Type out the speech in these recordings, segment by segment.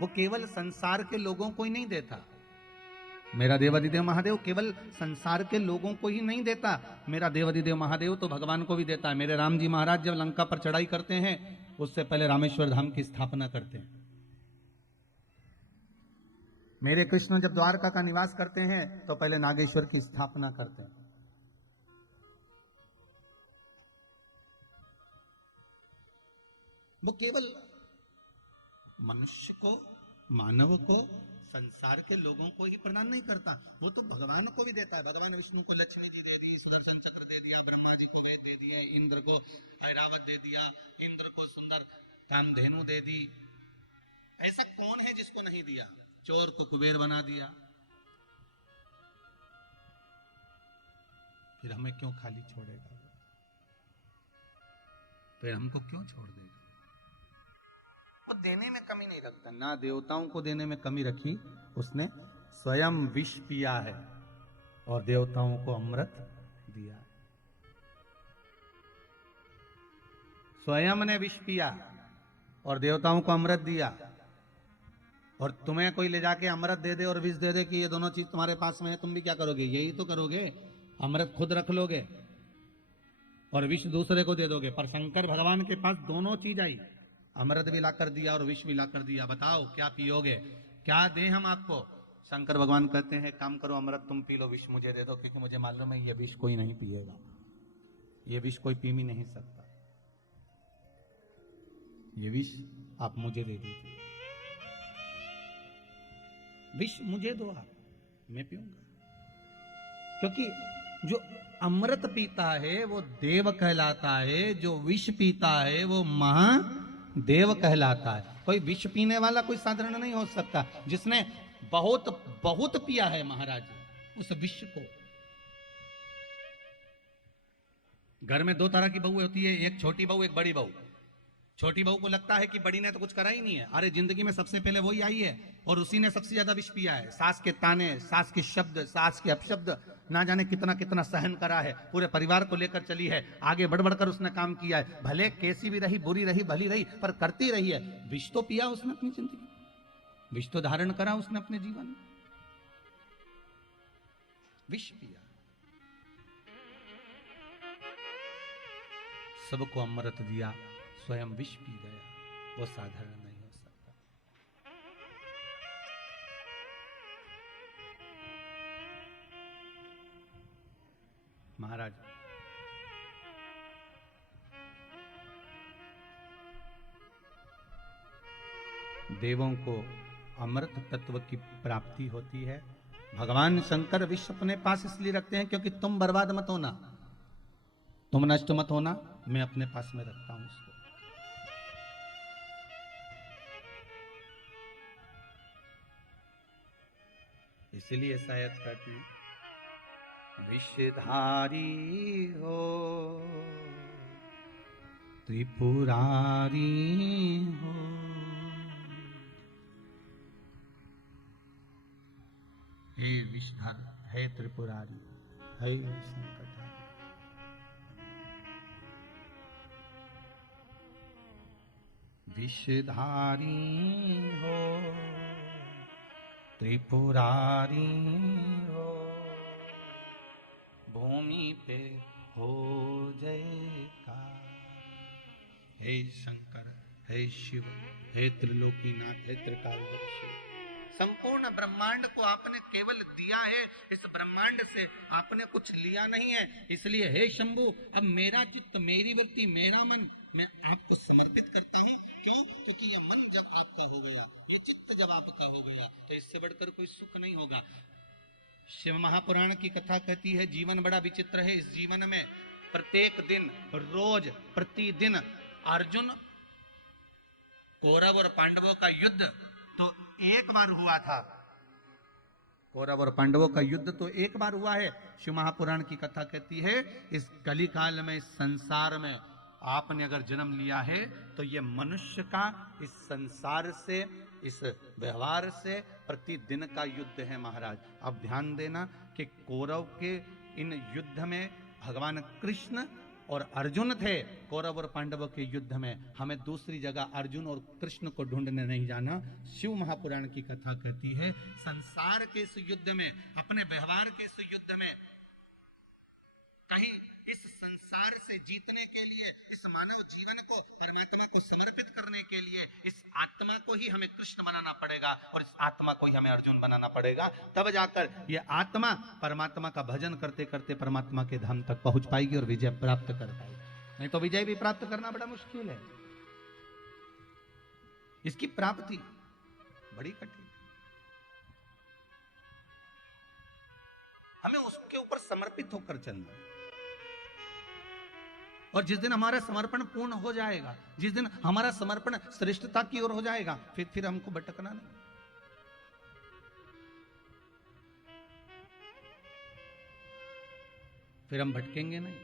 वो केवल संसार के लोगों को ही नहीं देता। मेरा देवाधिदेव महादेव केवल संसार के लोगों को ही नहीं देता, मेरा देवाधिदेव महादेव तो भगवान को भी देता है। मेरे राम जी महाराज जब लंका पर चढ़ाई करते हैं उससे पहले रामेश्वर धाम की स्थापना करते हैं। मेरे कृष्ण जब द्वारका का निवास करते हैं तो पहले नागेश्वर की स्थापना करते हैं। वो केवल मनुष्य को, मानव को, संसार के लोगों को ही प्रदान नहीं करता, वो तो भगवान को भी देता है। भगवान विष्णु को लक्ष्मी जी दे दी, सुदर्शन चक्र दे दिया, ब्रह्मा जी को वेद दे दिए, इंद्र को ऐरावत दे दिया, इंद्र को सुंदर कामधेनु दे दी। ऐसा कौन है जिसको नहीं दिया? चोर को कुबेर बना दिया, फिर हमें क्यों खाली छोड़ेगा? फिर हमको क्यों छोड़ देगा? वो देने में कमी नहीं रखता। ना देवताओं को देने में कमी रखी, उसने स्वयं विष पिया है और देवताओं को अमृत दिया। स्वयं ने विष पिया और देवताओं को अमृत दिया। और तुम्हें कोई ले जाके अमृत दे दे और विष दे दे कि ये दोनों चीज तुम्हारे पास में है, तुम भी क्या करोगे? यही तो करोगे, अमृत खुद रख लोगे और विष दूसरे को दे दोगे। पर शंकर भगवान के पास दोनों चीज आई, अमृत भी ला कर दिया और विष भी ला कर दिया। बताओ क्या पियोगे, क्या दें हम आपको? शंकर भगवान कहते हैं काम करो, अमृत तुम पी लो, विष मुझे दे दो, क्योंकि मुझे मालूम है ये विष कोई नहीं पिएगा, ये विष कोई पी भी नहीं सकता, ये विष आप मुझे दे दीजिए, विष मुझे दो आप, मैं पीऊंगा। क्योंकि जो अमृत पीता है वो देव कहलाता है, जो विष पीता है वो महादेव कहलाता है। कोई विष पीने वाला कोई साधारण नहीं हो सकता। जिसने बहुत बहुत पिया है महाराज उस विष को। घर में दो तरह की बहू होती है, एक छोटी बहू, एक बड़ी बहू। छोटी बहू को लगता है कि बड़ी ने तो कुछ करा ही नहीं है, अरे जिंदगी में सबसे पहले वही आई है और उसी ने सबसे ज्यादा विष पिया है। सास के ताने, सास के शब्द, सास के अपशब्द, ना जाने कितना कितना सहन करा है, पूरे परिवार को लेकर चली है, आगे बढ़ बढ़कर उसने काम किया है। भले कैसी भी रही, बुरी रही, भली रही, पर करती रही है। विष तो पिया उसने अपनी जिंदगी, विष तो धारण करा उसने अपने जीवन में, विष पिया। सबको अमृत दिया, स्वयं विष पी गया, वो साधारण नहीं हो सकता। महाराज देवों को अमृत तत्व की प्राप्ति होती है। भगवान शंकर विष अपने पास इसलिए रखते हैं क्योंकि तुम बर्बाद मत होना, तुम नष्ट मत होना, मैं अपने पास में रखता हूं उसको। इसलिए शायद कहते हैं विषधारी हो त्रिपुरारी हो, हे विषधर, हे त्रिपुरारी, हे संकटहारी। विषधारी हो त्रिपुरारी हो, भूमि पे हो जयकार। हे शंकर, हे शिव, हे त्रिलोकीनाथ, हे त्रिकालदर्शी, संपूर्ण ब्रह्मांड को आपने केवल दिया है, इस ब्रह्मांड से आपने कुछ लिया नहीं है। इसलिए हे शंभु, अब मेरा चित्त, मेरी वृत्ति, मेरा मन मैं आपको समर्पित करता हूं। क्यों? क्योंकि ये मन जब आपका हो गया, ये चित्त जब आपका हो गया, तो इससे बढ़कर कोई सुख नहीं होगा। शिव महापुराण की कथा कहती है जीवन बड़ा विचित्र है। इस जीवन में प्रत्येक दिन, रोज, प्रतिदिन अर्जुन, कौरव और पांडवों का युद्ध तो एक बार हुआ था, कौरव और पांडवों का युद्ध तो एक बार हुआ है। शिव महापुराण की कथा कहती है इस कली काल में, इस संसार में आपने अगर जन्म लिया है तो ये मनुष्य का इस संसार से, इस व्यवहार से प्रतिदिन का युद्ध है महाराज। अब ध्यान देना कि कौरव के इन युद्ध में भगवान कृष्ण और अर्जुन थे कौरव और पांडवों के युद्ध में, हमें दूसरी जगह अर्जुन और कृष्ण को ढूंढने नहीं जाना। शिव महापुराण की कथा कहती है संसार के इस युद्ध में, अपने व्यवहार के इस युद्ध में, कहीं इस संसार से जीतने के लिए, इस मानव जीवन को परमात्मा को समर्पित करने के लिए इस आत्मा को ही हमें कृष्ण बनाना पड़ेगा और इस आत्मा को ही हमें अर्जुन बनाना पड़ेगा। तब जाकर यह आत्मा परमात्मा का भजन करते करते परमात्मा के धाम तक पहुंच पाएगी और विजय प्राप्त कर पाएगी। नहीं तो विजय भी प्राप्त करना बड़ा मुश्किल है, इसकी प्राप्ति बड़ी कठिन। हमें उसके ऊपर समर्पित होकर चलना है। और जिस दिन हमारा समर्पण पूर्ण हो जाएगा, जिस दिन हमारा समर्पण श्रेष्ठता की ओर हो जाएगा, फिर हमको भटकना नहीं। फिर हम भटकेंगे नहीं।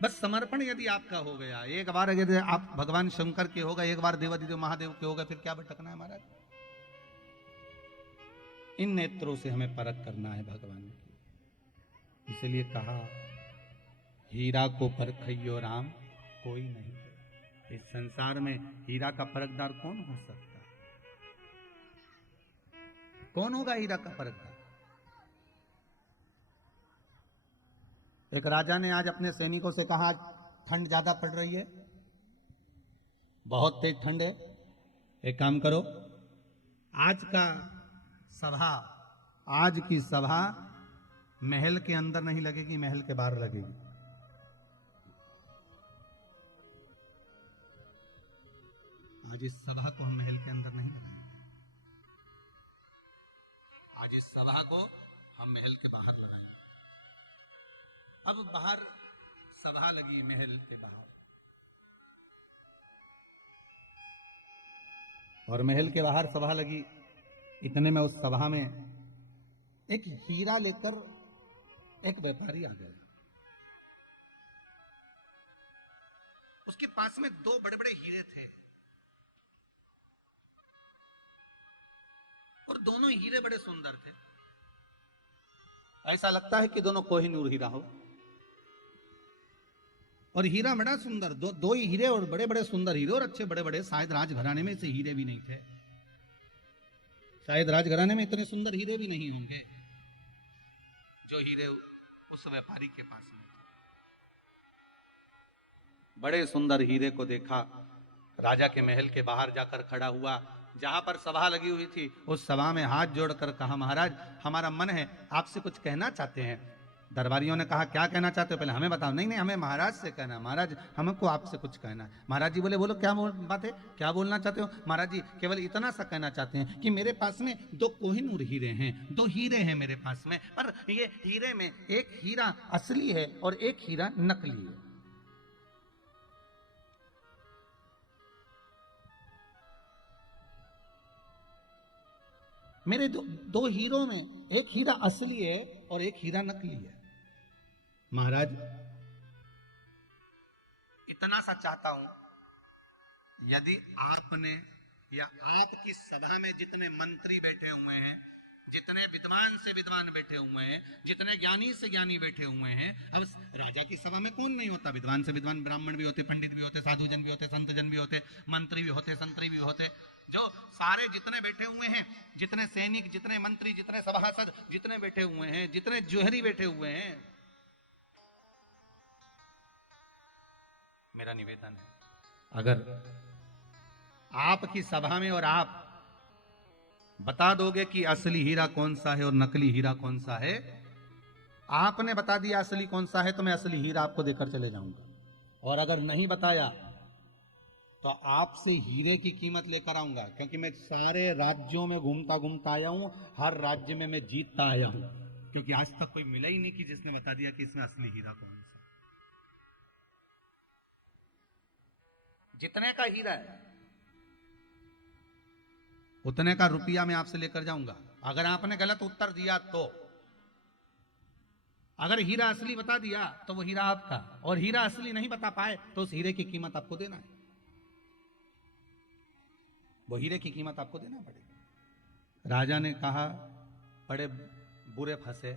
बस समर्पण यदि आपका हो गया, एक बार अगर आप भगवान शंकर के हो गए, एक बार देवादिदेव महादेव के हो गए, फिर क्या भटकना है महाराज। इन नेत्रों से हमें परख करना है भगवान की। इसलिए कहा हीरा को परखइयो राम कोई नहीं। इस संसार में हीरा का परखदार कौन हो सकता है? कौन होगा हीरा का परखदार? एक राजा ने आज अपने सैनिकों से कहा ठंड ज्यादा पड़ रही है, बहुत तेज ठंड है, एक काम करो, आज की सभा महल के अंदर नहीं लगेगी, महल के बाहर लगेगी। आज इस सभा को हम महल के अंदर नहीं लगाएंगे, आज इस सभा को हम महल के बाहर लगाएंगे। अब बाहर सभा लगी, महल के बाहर, और महल के बाहर सभा लगी। इतने में उस सभा में एक हीरा लेकर एक व्यापारी आ गया। उसके पास में दो बड़े बड़े हीरे थे और दोनों हीरे बड़े सुंदर थे। ऐसा लगता है कि दोनों कोहिनूर हीरा हो। और हीरा बड़ा सुंदर, दो ही हीरे और बड़े बड़े सुंदर हीरे और अच्छे बड़े बड़े। शायद राजघराने में से हीरे भी नहीं थे, शायद राजघराने में इतने सुंदर हीरे भी नहीं होंगे जो हीरे उस व्यापारी के पास में थे। बड़े सुंदर हीरे को देखा, राजा के महल के बाहर जाकर खड़ा हुआ, जहां पर सभा लगी हुई थी उस सभा में हाथ जोड़कर कहा महाराज हमारा मन है आपसे कुछ कहना चाहते हैं। दरबारियों ने कहा क्या कहना चाहते हो, पहले हमें बताओ। नहीं हमें महाराज से कहना है, महाराज हमको आपसे कुछ कहना है। महाराज जी बोले बोलो क्या बात है, क्या बोलना चाहते हो। महाराज जी केवल इतना सा कहना चाहते हैं कि मेरे पास में दो कोहिनूर हीरे हैं, दो हीरे हैं मेरे पास में, पर ये हीरे में एक हीरा असली है और एक हीरा नकली है। मेरे दो हीरों में एक हीरा असली है और एक हीरा नकली है। महाराज इतना सा चाहता हूं, यदि आपने या आपकी सभा में जितने मंत्री बैठे हुए हैं, जितने विद्वान से विद्वान बैठे हुए हैं, जितने ज्ञानी से ज्ञानी बैठे हुए हैं, अब राजा की सभा में कौन नहीं होता, विद्वान से विद्वान ब्राह्मण भी होते, पंडित भी होते, साधुजन भी होते, संतजन भी होते, मंत्री भी होते, संतरी भी होते, जो सारे जितने बैठे हुए हैं, जितने सैनिक, जितने मंत्री, जितने सभासद जितने बैठे हुए हैं, जितने जोहरी बैठे हुए हैं, मेरा निवेदन है अगर आपकी सभा में और आप बता दोगे कि असली हीरा कौन सा है और नकली हीरा कौन सा है, आपने बता दिया असली कौन सा है तो मैं असली हीरा आपको देकर चले जाऊंगा, और अगर नहीं बताया तो आपसे हीरे की कीमत लेकर आऊंगा, क्योंकि मैं सारे राज्यों में घूमता घूमता आया हूं, हर राज्य में मैं जीतता आया हूं, क्योंकि आज तक कोई मिला ही नहीं कि जिसने बता दिया कि इसमें असली हीरा कौन सा। जितने का हीरा है उतने का रुपया मैं आपसे लेकर जाऊंगा। अगर आपने गलत उत्तर दिया तो, अगर हीरा असली बता दिया तो वो हीरा आपका, और हीरा असली नहीं बता पाए तो उस हीरे की कीमत आपको देना है, वो हीरे की कीमत आपको देना पड़ेगी। राजा ने कहा बड़े बुरे फंसे,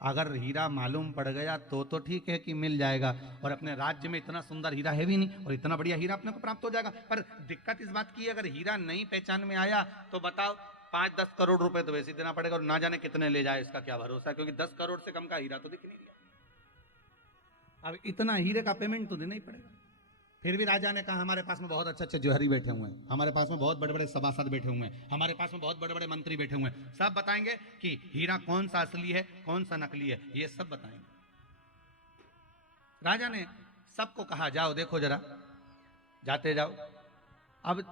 अगर हीरा मालूम पड़ गया तो ठीक है कि मिल जाएगा, और अपने राज्य में इतना सुंदर हीरा है भी नहीं, और इतना बढ़िया हीरा अपने को प्राप्त हो जाएगा। पर दिक्कत इस बात की है, अगर हीरा नहीं पहचान में आया तो बताओ 5-10 करोड़ रुपए तो वैसे ही देना पड़ेगा, और ना जाने कितने ले जाए इसका क्या भरोसा, क्योंकि 10 करोड़ से कम का हीरा तो दिख नहीं रहा। अब इतना हीरे का पेमेंट तो देना ही पड़ेगा। फिर भी राजा ने कहा हमारे पास में बहुत अच्छे अच्छे जौहरी बैठे हुए हैं, हमारे पास में बहुत बड़े बड़े सभासद बैठे हुए हैं, हमारे पास में बहुत बड़े बड़े मंत्री बैठे हुए हैं, सब बताएंगे कि हीरा कौन सा असली है कौन सा नकली है, ये सब बताएंगे। राजा ने सबको कहा जाओ देखो जरा, जाते जाओ। अब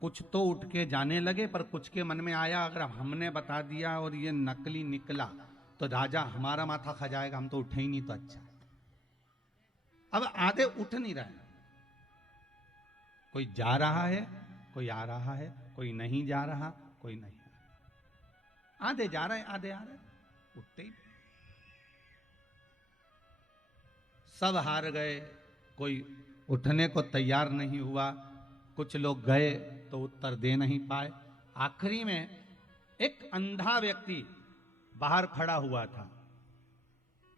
कुछ तो उठ के जाने लगे, पर कुछ के मन में आया अगर हमने बता दिया और ये नकली निकला तो राजा हमारा माथा खा जाएगा, हम तो उठे ही नहीं तो अच्छा। अब आधे उठ नहीं रहे, कोई जा रहा है कोई आ रहा है, कोई नहीं जा रहा कोई नहीं आ रहा, आधे जा रहे आधे आ रहे, उठते ही सब हार गए, कोई उठने को तैयार नहीं हुआ, कुछ लोग गए तो उत्तर दे नहीं पाए। आखिरी में एक अंधा व्यक्ति बाहर खड़ा हुआ था,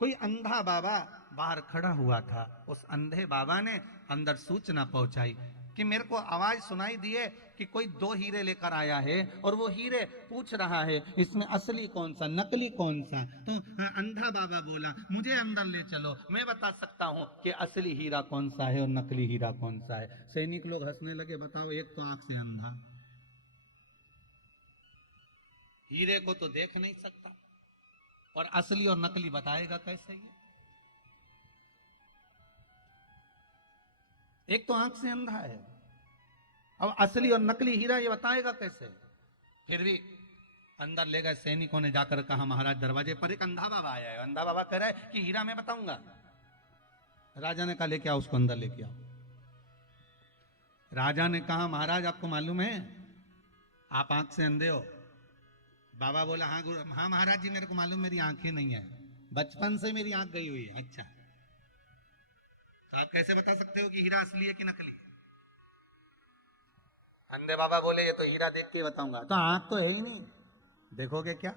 कोई अंधा बाबा बाहर खड़ा हुआ था। उस अंधे बाबा ने अंदर सूचना पहुंचाई कि मेरे को आवाज सुनाई दिए कि कोई 2 हीरे लेकर आया है, और वो हीरे पूछ रहा है इसमें असली कौन सा नकली कौन सा। तो अंधा बाबा बोला मुझे अंदर ले चलो, मैं बता सकता हूं कि असली हीरा कौन सा है और नकली हीरा कौन सा है। सैनिक लोग हंसने लगे, बताओ एक तो आंख से अंधा, हीरे को तो देख नहीं सकता, और असली और नकली बताएगा कैसे? एक तो आंख से अंधा है, अब असली और नकली हीरा ये बताएगा कैसे? फिर भी अंदर ले गए सैनिकों ने, जाकर कहा महाराज दरवाजे पर एक अंधा बाबा आया है, अंधा बाबा कह रहा है कि हीरा मैं बताऊंगा। राजा ने कहा लेके आओ उसको, अंदर लेके आओ। राजा ने कहा महाराज आपको मालूम है आप आंख से अंधे हो? बाबा बोला हाँ हाँ महाराज जी मेरे को मालूम, मेरी आंखें नहीं है, बचपन से मेरी आंख गई हुई है। अच्छा तो आप कैसे बता सकते हो कि हीरा असली है कि नकली? अंधे बाबा बोले ये तो हीरा देख के बताऊंगा। तो आंख तो है ही नहीं, देखोगे क्या?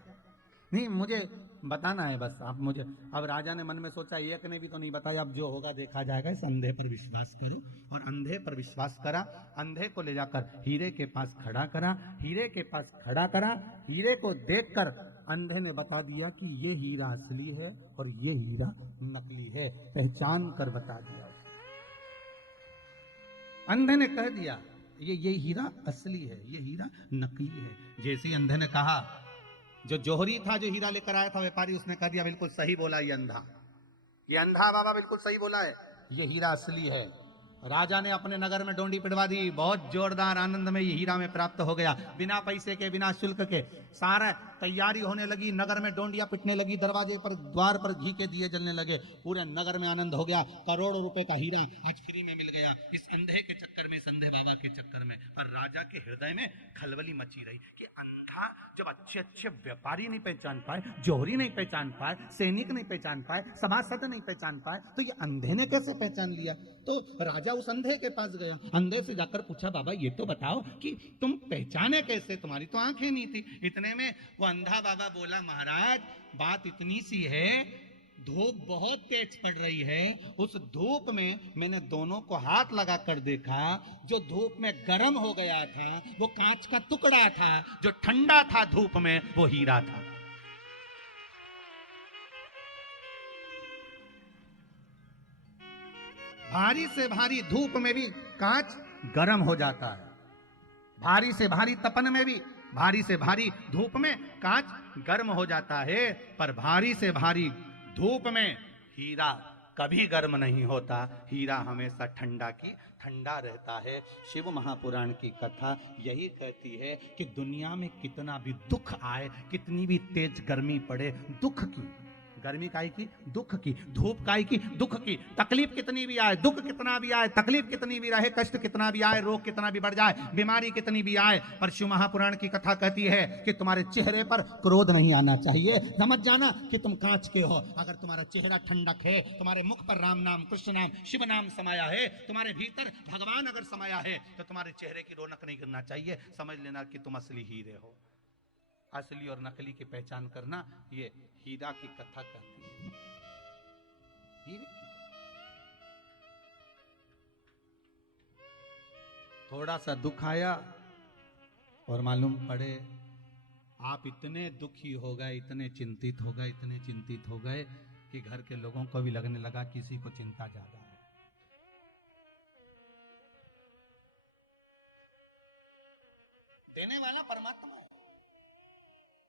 नहीं मुझे बताना है बस आप मुझे। अब राजा ने मन में सोचा एक ने भी तो नहीं बताया, अब जो होगा देखा जाएगा, इस अंधे पर विश्वास करो। और अंधे पर विश्वास करा, अंधे को ले जाकर हीरे के पास खड़ा करा, हीरे के पास खड़ा करा, हीरे को देखकर अंधे ने बता दिया कि ये हीरा असली है और ये हीरा नकली है, पहचान कर बता दिया। अंधे ने कह दिया ये हीरा असली है, ये हीरा नकली है। जैसे ही अंधे ने कहा, जो जोहरी था जो हीरा लेकर आया था व्यापारी, उसने कह दिया बिल्कुल सही बोला ये अंधा, ये अंधा बाबा बिल्कुल सही बोला है, ये हीरा असली है। राजा ने अपने नगर में डोंडी पिटवा दी, बहुत जोरदार आनंद में ये हीरा में प्राप्त हो गया, बिना पैसे के बिना शुल्क के। सारा तैयारी होने लगी, नगर में डोंडियां पिटने लगी, दरवाजे पर द्वार पर घी के दिए जलने लगे, पूरे नगर में आनंद हो गया। करोड़ों रुपए का हीरा आज फ्री में मिल गया इस अंधे के चक्कर में, इस अंधे बाबा के चक्कर में। पर राजा के हृदय में खलबली मची रही कि अंधा जब अच्छे अच्छे व्यापारी नहीं पहचान पाए, जोहरी नहीं पहचान पाए, सैनिक नहीं पहचान पाए, सभासद नहीं पहचान पाए, तो ये अंधे ने कैसे पहचान लिया? तो राजा उस अंधे के पास गया, अंधे से जाकर पूछा बाबा ये तो बताओ कि तुम पहचाने कैसे, तुम्हारी तो आंखें नहीं थी। इतने में वो अंधा बाबा बोला महाराज बात इतनी सी है, धूप बहुत तेज पड़ रही है, उस धूप में मैंने दोनों को हाथ लगा कर देखा, जो धूप में गर्म हो गया था वो कांच का टुकड़ा था, जो ठंडा था धूप में वो हीरा था। भारी से भारी धूप में भी कांच गर्म हो जाता है, भारी से भारी तपन में भी, भारी से भारी धूप में कांच गर्म हो जाता है, पर भारी से भारी धूप में हीरा कभी गर्म नहीं होता, हीरा हमेशा ठंडा की ठंडा रहता है। शिव महापुराण की कथा यही कहती है कि दुनिया में कितना भी दुख आए, कितनी भी तेज गर्मी पड़े, दुख की गर्मी काई की, दुख की, धूप काई की, दुख की, तकलीफ कितनी भी आए, दुख कितना भी आए, तकलीफ कितनी भी रहे, कष्ट कितना भी आए, रोग कितना भी बढ़ जाए, बीमारी कितनी भी आए, पर शिव महापुराण की कथा कहती है कि तुम्हारे चेहरे पर क्रोध नहीं आना चाहिए। समझ जाना कि तुम कांच के हो। अगर तुम्हारा चेहरा ठंडक है, तुम्हारे मुख पर राम नाम, कृष्ण नाम, शिव नाम समाया है, तुम्हारे भीतर भगवान अगर समाया है, तो तुम्हारे चेहरे की रौनक नहीं गिरना चाहिए। समझ लेना कि तुम असली हीरे हो। असली और नकली की पहचान करना ये हीरा की कथा कहती है। हीरे की थोड़ा सा दुख आया और मालूम पड़े आप इतने दुखी हो गए, इतने चिंतित हो गए, इतने चिंतित हो गए कि घर के लोगों को भी लगने लगा किसी को चिंता ज्यादा है। देने वाला परमात्मा है,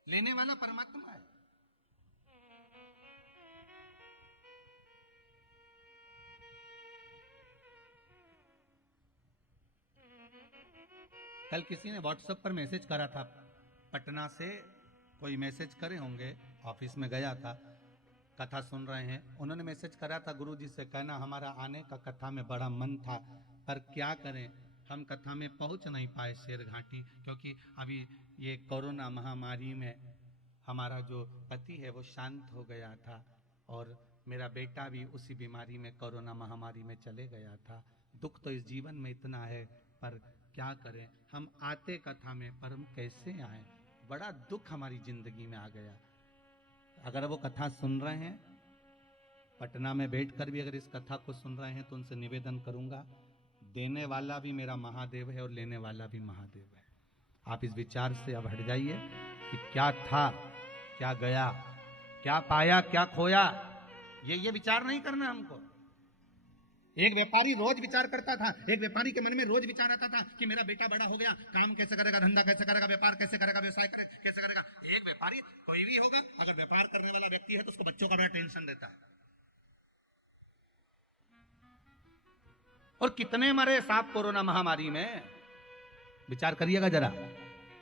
लेने वाला परमात्मा है। कल किसी ने व्हाट्सएप पर मैसेज करा था, पटना से कोई मैसेज करे होंगे, ऑफिस में गया था, कथा सुन रहे हैं, उन्होंने मैसेज करा था गुरुजी से कहना हमारा आने का कथा में बड़ा मन था, पर क्या करें हम कथा में पहुंच नहीं पाए शेर घाटी, क्योंकि अभी ये कोरोना महामारी में हमारा जो पति है वो शांत हो गया था और मेरा बेटा भी उसी बीमारी में कोरोना महामारी में चले गया था। दुख तो इस जीवन में इतना है, पर क्या करें हम आते कथा में, पर हम कैसे आए, बड़ा दुख हमारी जिंदगी में आ गया। अगर वो कथा सुन रहे हैं, पटना में बैठकर भी अगर इस कथा को सुन रहे हैं, तो उनसे निवेदन करूंगा, देने वाला भी मेरा महादेव है और लेने वाला भी महादेव है। आप इस विचार से अब हट जाइए कि क्या था, क्या गया, क्या पाया, क्या खोया, ये विचार नहीं करना हमको। एक व्यापारी रोज विचार करता था, एक व्यापारी के मन में रोज विचार आता था कि मेरा बेटा बड़ा हो गया, काम कैसे करेगा, धंधा कैसे करेगा, व्यापार कैसे करेगा, व्यवसाय कैसे करेगा। एक व्यापारी कोई भी होगा, अगर व्यापार करने वाला व्यक्ति है तो उसको बच्चों का बड़ा टेंशन रहता है। और कितने मरे साहब कोरोना महामारी में, विचार करिएगा जरा,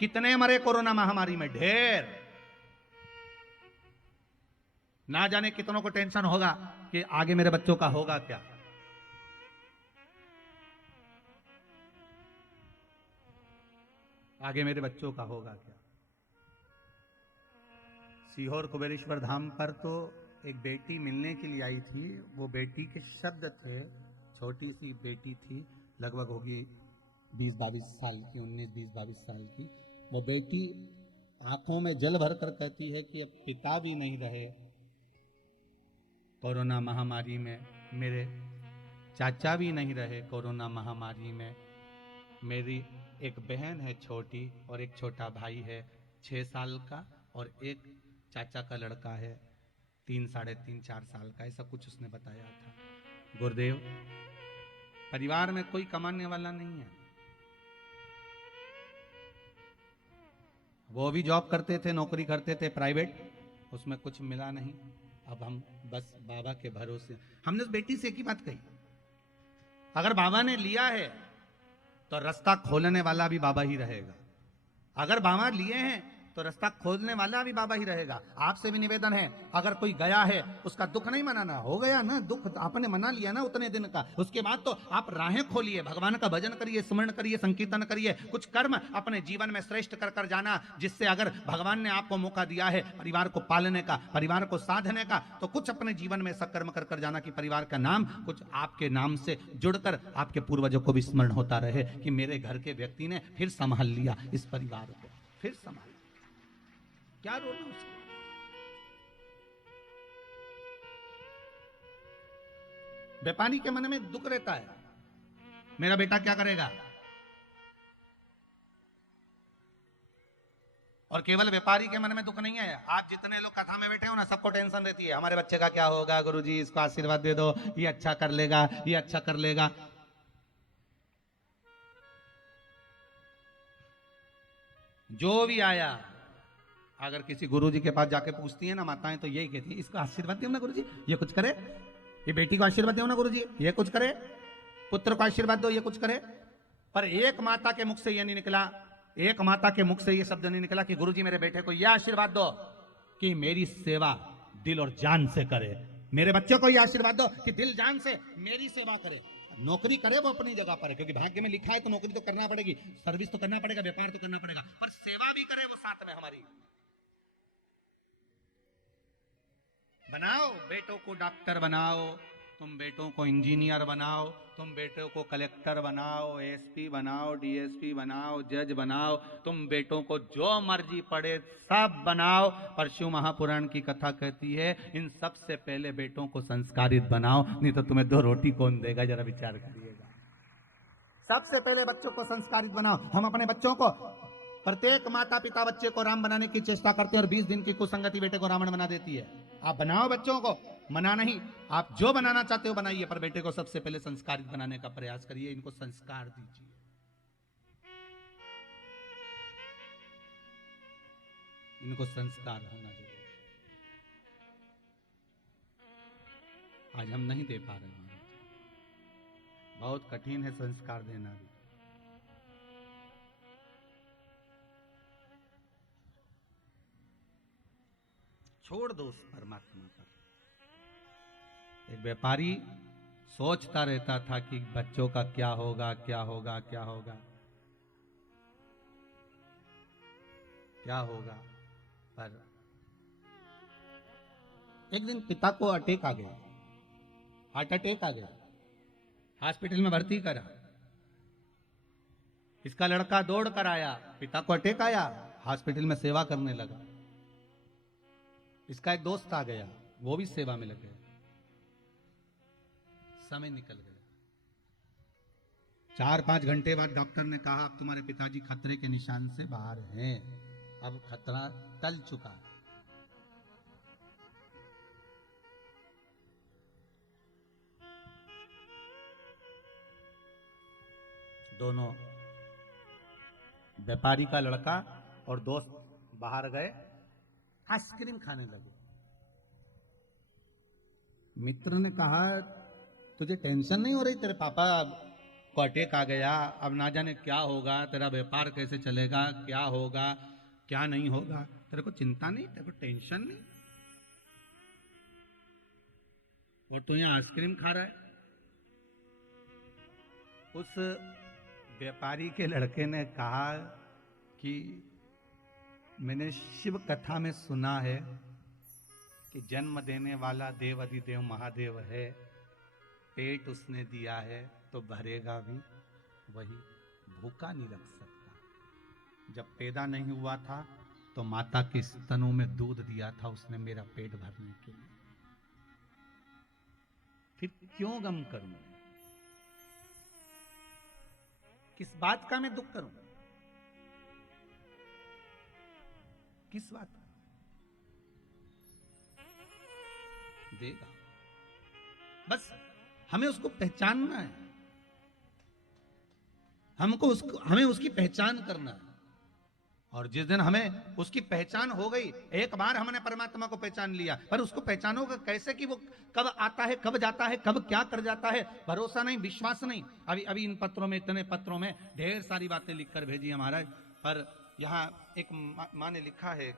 कितने मरे कोरोना महामारी में, ढेर। ना जाने कितनों को टेंशन होगा कि आगे मेरे बच्चों का होगा क्या। आगे मेरे बच्चों का होगा क्या। सीहोर कुबेरेश्वर धाम पर तो एक बेटी मिलने के लिए आई थी, वो बेटी के शब्द थे, छोटी सी बेटी थी, लगभग होगी 20-22 साल की, 19-20-22 साल की। वो बेटी आंखों में जल भर कर कहती है कि अब पिता भी नहीं रहे कोरोना महामारी में, मेरे चाचा भी नहीं रहे कोरोना महामारी में, मेरी एक बहन है छोटी और एक छोटा भाई है 6 साल का, और एक चाचा का लड़का है 3, 3.5, 4 साल का, ऐसा कुछ उसने बताया था। गुरुदेव, परिवार में कोई कमाने वाला नहीं है, वो भी जॉब करते थे, नौकरी करते थे प्राइवेट, उसमें कुछ मिला नहीं। अब हम बस बाबा के भरोसे। हमने उस बेटी से एक ही बात कही, अगर बाबा ने लिया है तो रास्ता खोलने वाला भी बाबा ही रहेगा, अगर बाबा लिए हैं तो रास्ता खोलने वाला भी बाबा ही रहेगा। आपसे भी निवेदन है, अगर कोई गया है उसका दुख नहीं मनाना, हो गया ना दुख, आपने मना लिया ना उतने दिन का, उसके बाद तो आप राहें खोलिए, भगवान का भजन करिए, स्मरण करिए, संकीर्तन करिए, कुछ कर्म अपने जीवन में श्रेष्ठ कर कर जाना, जिससे अगर भगवान ने आपको मौका दिया है परिवार को पालने का, परिवार को साधने का, तो कुछ अपने जीवन में ऐसा कर्म कर कर जाना कि परिवार का नाम कुछ आपके नाम से जुड़कर आपके पूर्वजों को भी स्मरण होता रहे कि मेरे घर के व्यक्ति ने फिर संभाल लिया इस परिवार को, फिर संभाल। क्या रोना उसको। व्यापारी के मन में दुख रहता है, मेरा बेटा क्या करेगा, और केवल व्यापारी के मन में दुख नहीं है, आप जितने लोग कथा में बैठे हो ना, सबको टेंशन रहती है, हमारे बच्चे का क्या होगा, गुरुजी इसको आशीर्वाद दे दो, ये अच्छा कर लेगा, ये अच्छा कर लेगा। जो भी आया, अगर किसी गुरुजी के पास जाके पूछती है ना माताएं, तो यही कहती है, इसको आशीर्वाद दो ना गुरुजी, ये कुछ करे, ये बेटी को आशीर्वाद दो ना गुरुजी, ये कुछ करे, पुत्र को आशीर्वाद दो, ये कुछ करे। पर एक माता के मुख से ये नहीं निकला, एक माता के मुख से ये शब्द नहीं निकला कि गुरुजी मेरे बेटे को यह आशीर्वाद दो कि मेरी सेवा दिल और जान से करे, मेरे बच्चे को यह आशीर्वाद दो कि दिल जान से मेरी सेवा करे। नौकरी करे वो अपनी जगह पर, क्योंकि भाग्य में लिखा है तो नौकरी तो करना पड़ेगी, सर्विस तो करना पड़ेगा, व्यापार तो करना पड़ेगा, पर सेवा भी करे वो साथ में हमारी। बनाओ बेटों को डॉक्टर बनाओ, तुम बेटों को इंजीनियर बनाओ, तुम बेटों को कलेक्टर बनाओ, एसपी बनाओ, डीएसपी बनाओ, जज बनाओ, तुम बेटों को जो मर्जी पड़े सब बनाओ, पर शिव महापुराण की कथा कहती है इन सबसे पहले बेटों को संस्कारित बनाओ, नहीं तो तुम्हें दो रोटी कौन देगा, जरा विचार करिएगा। सबसे पहले बच्चों को संस्कारित बनाओ। हम अपने बच्चों को, प्रत्येक माता पिता बच्चे को राम बनाने की चेष्टा करते हैं और 20 दिन की कुसंगति बेटे को रावण बना देती है। आप बनाओ बच्चों को, मना नहीं, आप जो बनाना चाहते हो बनाइए, पर बेटे को सबसे पहले संस्कारित बनाने का प्रयास करिए, इनको संस्कार दीजिए। इनको संस्कार होना जरूरी है। आज हम नहीं दे पा रहे हैं, बहुत कठिन है संस्कार देना भी। छोड़ दो उस परमात्मा पर। एक व्यापारी सोचता रहता था कि बच्चों का क्या होगा, क्या होगा, क्या होगा, क्या होगा, पर एक दिन पिता को अटैक आ गया, हार्ट अटैक आ गया, हॉस्पिटल में भर्ती करा। इसका लड़का दौड़ कर आया, पिता को अटैक आया, हॉस्पिटल में सेवा करने लगा। इसका एक दोस्त आ गया, वो भी सेवा में लग गया। समय निकल गया। 4-5 घंटे बाद डॉक्टर ने कहा अब तुम्हारे पिताजी खतरे के निशान से बाहर हैं, अब खतरा टल चुका है। दोनों व्यापारी का लड़का और दोस्त बाहर गए, आइसक्रीम खाने लगे। मित्र ने कहा तुझे टेंशन नहीं हो रही, तेरे पापा को अटैक आ गया, अब ना जाने क्या होगा, तेरा व्यापार कैसे चलेगा, क्या होगा क्या नहीं होगा, तेरे को चिंता नहीं, तेरे को टेंशन नहीं, और तू यहाँ आइसक्रीम खा रहा है। उस व्यापारी के लड़के ने कहा कि मैंने शिव कथा में सुना है कि जन्म देने वाला देव अधिदेव महादेव है, पेट उसने दिया है तो भरेगा भी वही, भूखा नहीं रख सकता। जब पैदा नहीं हुआ था तो माता के स्तनों में दूध दिया था उसने मेरा पेट भरने के लिए, फिर क्यों गम करूं, किस बात का मैं दुख करूं, किस बात का? देगा, बस हमें उसको पहचानना है, हमें उसकी पहचान करना है। और जिस दिन हमें उसकी पहचान हो गई, एक बार हमने परमात्मा को पहचान लिया, पर उसको पहचानोगा कैसे कि वो कब आता है, कब जाता है, कब क्या कर जाता है, भरोसा नहीं, विश्वास नहीं। अभी इन पत्रों में, इतने पत्रों में ढेर सारी बातें लिखकर भेजी है महाराज, पर यहाँ एक माँ ने लिखा है,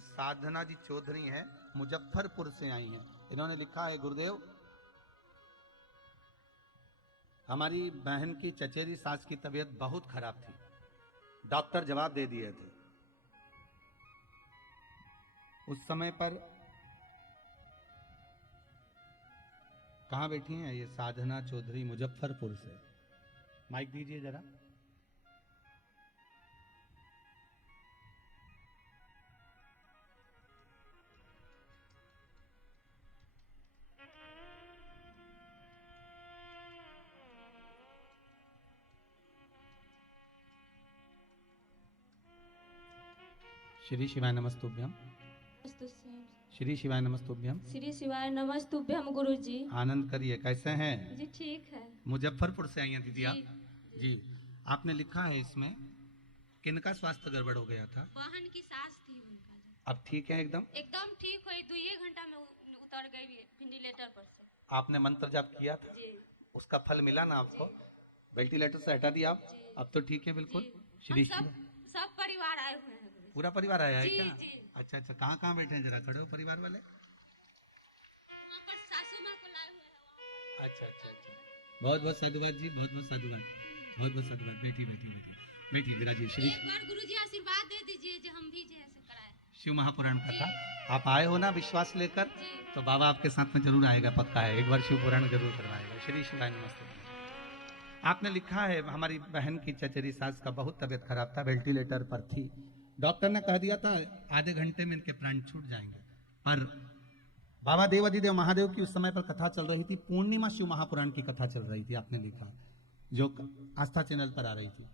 साधना जी चौधरी है, मुजफ्फरपुर से आई हैं, इन्होंने लिखा है गुरुदेव हमारी बहन की चचेरी सास की तबीयत बहुत खराब थी, डॉक्टर जवाब दे दिए थे, उस समय पर कहां बैठी हैं ये साधना चौधरी मुजफ्फरपुर से, माइक दीजिए जरा। श्री शिवाय नमस्तुभ्यम। श्री शिवाय नमस्तुभ्यम। श्री शिवाय नमस्तुभ्यम गुरु जी। आनंद करिए, कैसे हैं जी? ठीक है। मुजफ्फरपुर से आई हैं दीदी आप? जी। आपने लिखा है इसमें किनका स्वास्थ्य गड़बड़ हो गया था? बहन की सास थी उनका। अब ठीक है एकदम? एकदम ठीक हुई, 2 घंटा में उतर गई वेंटिलेटर पर से। आपने मंत्र जाप किया था जी। उसका फल मिला ना आपको? वेंटिलेटर से हटा दिया आप? अब तो ठीक है बिल्कुल। श्री सब परिवार आए हुए हैं। पूरा परिवार आया है क्या? जी। अच्छा अच्छा, कहाँ बैठे हैं, जरा खड़े हो परिवार वाले। वहाँ पर सासू माँ को लाए हुए हैं। अच्छा अच्छा अच्छा, बहुत बहुत साधुवाद जी, बहुत बहुत साधुवाद, बहुत बहुत साधुवाद। बैठी बैठी बैठी बैठी विराजी। श्री एक बार गुरुजी आशीर्वाद दे दीजिए जो हम भी जैसे कराए। शिव महापुराण कथा। जी। आप आए हो ना विश्वास लेकर, जी। तो बाबा आपके साथ में जरूर आएगा, पक्का है। एक बार शिव पुराण जरूर करवाएगा। श्री शिवाय नमस्ते। आपने लिखा है हमारी बहन की चचेरी सास का बहुत तबीयत खराब था, वेंटिलेटर पर थी। डॉक्टर ने कह दिया था आधे घंटे में इनके प्राण छूट जाएंगे, पर बाबा देवाधिदेव महादेव की उस समय पर कथा चल रही थी। पूर्णिमा शिव महापुराण की कथा चल रही थी, आपने लिखा, जो आस्था चैनल पर आ रही थी।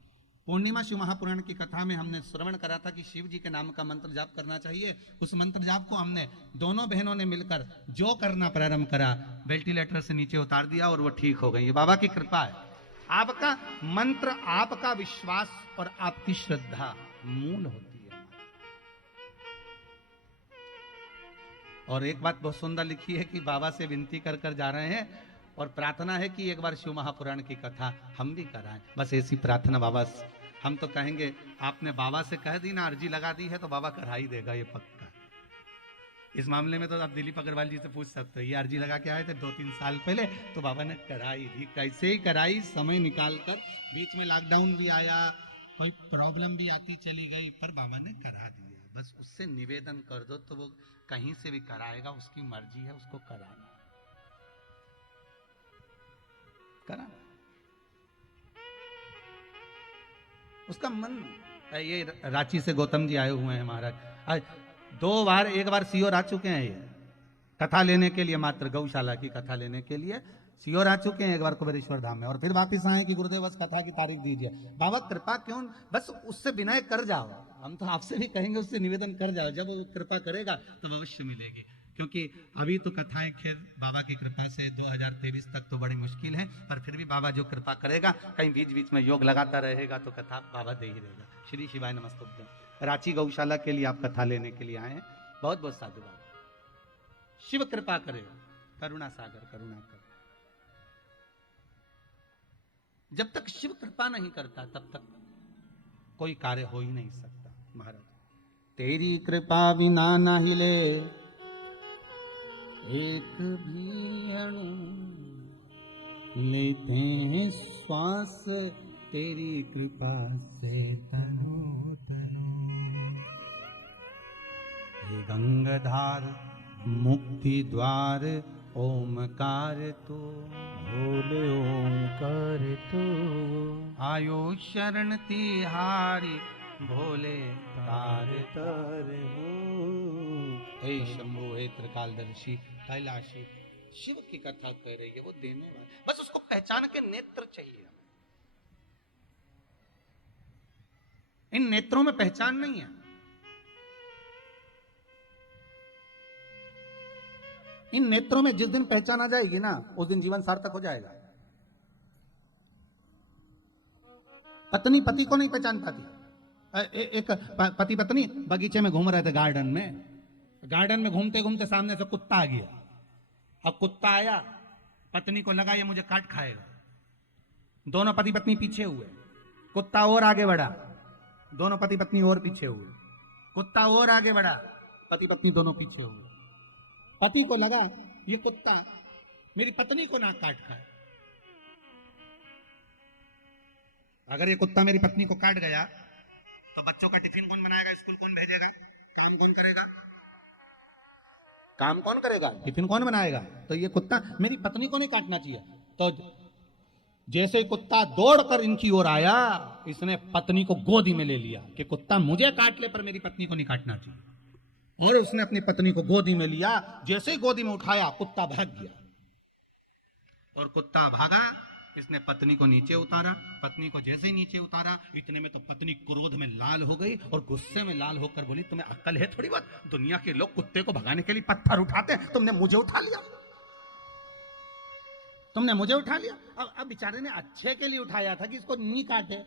पूर्णिमा शिव महापुराण की कथा में हमने श्रवण करा था कि शिव जी के नाम का मंत्र जाप करना चाहिए। उस मंत्र जाप को हमने दोनों बहनों ने मिलकर जो करना प्रारंभ करा, वेंटिलेटर से नीचे उतार दिया और वो ठीक हो गई। ये बाबा की कृपा है। आपका मंत्र, आपका विश्वास और आपकी श्रद्धा मूल होती है। और एक बात बहुत सुंदर लिखी है कि बाबा से विनती कर कर जा रहे हैं और प्रार्थना है कि एक बार शिव महापुराण की कथा हम भी कराएं। बस ऐसी प्रार्थना बाबा से। हम तो कहेंगे आपने बाबा से कह दी ना, अर्जी लगा दी है, तो बाबा करा ही देगा, ये पक्का। इस मामले में तो आप दिलीप अग्रवाल जी से पूछ सकते हो। ये अर्जी लगा के आए थे 2-3 साल पहले, तो बाबा ने कराई थी। कैसे ही कराई, समय निकाल कर। बीच में लॉकडाउन भी आया, कोई प्रॉब्लम भी आती चली गई, पर बाबा ने करा दिया। बस उससे निवेदन कर दो तो वो कहीं से भी कराएगा, उसकी मर्जी है, उसको कराना कराना उसका मन। ये रांची से गौतम जी आए हुए हैं महाराज, 2 बार, एक बार सीओर आ चुके हैं ये कथा लेने के लिए, मात्र गौशाला की कथा लेने के लिए सीओर आ चुके हैं एक बार कुबेरेश्वर धाम में, और फिर वापिस आए कि गुरुदेव बस कथा की तारीख दीजिए। बाबा कृपा क्यों, बस उससे विनय कर जाओ। हम तो आपसे भी कहेंगे उससे निवेदन कर जाओ, जब वो कृपा करेगा तो अवश्य मिलेगी। क्योंकि अभी तो कथाएं खैर बाबा की कृपा से 2023 तक तो बड़ी मुश्किल है, पर फिर भी बाबा जो कृपा करेगा, कहीं बीच बीच में योग लगाता रहेगा तो कथा बाबा दे ही रहेगा। श्री शिवाय नमस्तुभ्यं। रांची गौशाला के लिए आप कथा लेने के लिए आए हैं, बहुत बहुत साधुवाद। शिव कृपा करेगा, करुणा सागर करुणा कर। जब तक शिव कृपा नहीं करता तब तक कोई कार्य हो ही नहीं सकता। महाराज, तेरी कृपा बिना ना हिले एक भी अणु, लेते हैं श्वास तेरी कृपा से तनु तनु। हे गंगाधार मुक्ति द्वार ओमकार तो, बोले ओंकार तो, आयो शरण तिहारी भोले तार तार हो। हे शंभु, हे त्रिकालदर्शी कैलाशी, शिव की कथा कह रही है, वो देने वाला। बस उसको पहचान के नेत्र चाहिए हमें। इन नेत्रों में पहचान नहीं है। इन नेत्रों में जिस दिन पहचान आ जाएगी ना, उस दिन जीवन सार्थक हो जाएगा। पत्नी पति को नहीं पहचान पाती। एक पति पत्नी बगीचे में घूम रहे थे, गार्डन में घूमते घूमते सामने से कुत्ता आ गया। अब कुत्ता आया, पत्नी को लगा ये मुझे काट खाएगा। दोनों पति पत्नी पीछे हुए, कुत्ता और आगे बढ़ा, दोनों पति पत्नी और पीछे हुए, कुत्ता और आगे बढ़ा, पति पत्नी दोनों पीछे हुए। पति को लगा ये कुत्ता मेरी पत्नी को ना काट खाए। अगर ये कुत्ता मेरी पत्नी को काट गया तो बच्चों का टिफिन कौन बनाएगा, स्कूल कौन भेजेगा, काम कौन करेगा, काम कौन करेगा, टिफिन कौन बनाएगा। तो ये कुत्ता मेरी पत्नी को नहीं काटना चाहिए। तो जैसे कुत्ता दौड़कर इनकी ओर आया, इसने पत्नी को गोदी में ले लिया कि कुत्ता मुझे काट ले पर मेरी पत्नी को नहीं काटना चाहिए। और उसने अपनी पत्नी को गोदी में लिया। जैसे ही गोदी में उठाया, कुत्ता भाग गया। और कुत्ता भागा, इसने पत्नी को नीचे उतारा। पत्नी को जैसे ही नीचे उतारा, इतने में तो पत्नी क्रोध में लाल हो गई और गुस्से में लाल होकर बोली, तुम्हें अक्ल है थोड़ी बहुत? दुनिया के लोग कुत्ते को भगाने के लिए पत्थर उठाते हैं, तुमने मुझे उठा लिया, तुमने मुझे उठा लिया। अब बेचारे ने अच्छे के लिए उठाया था कि इसको नहीं काटे,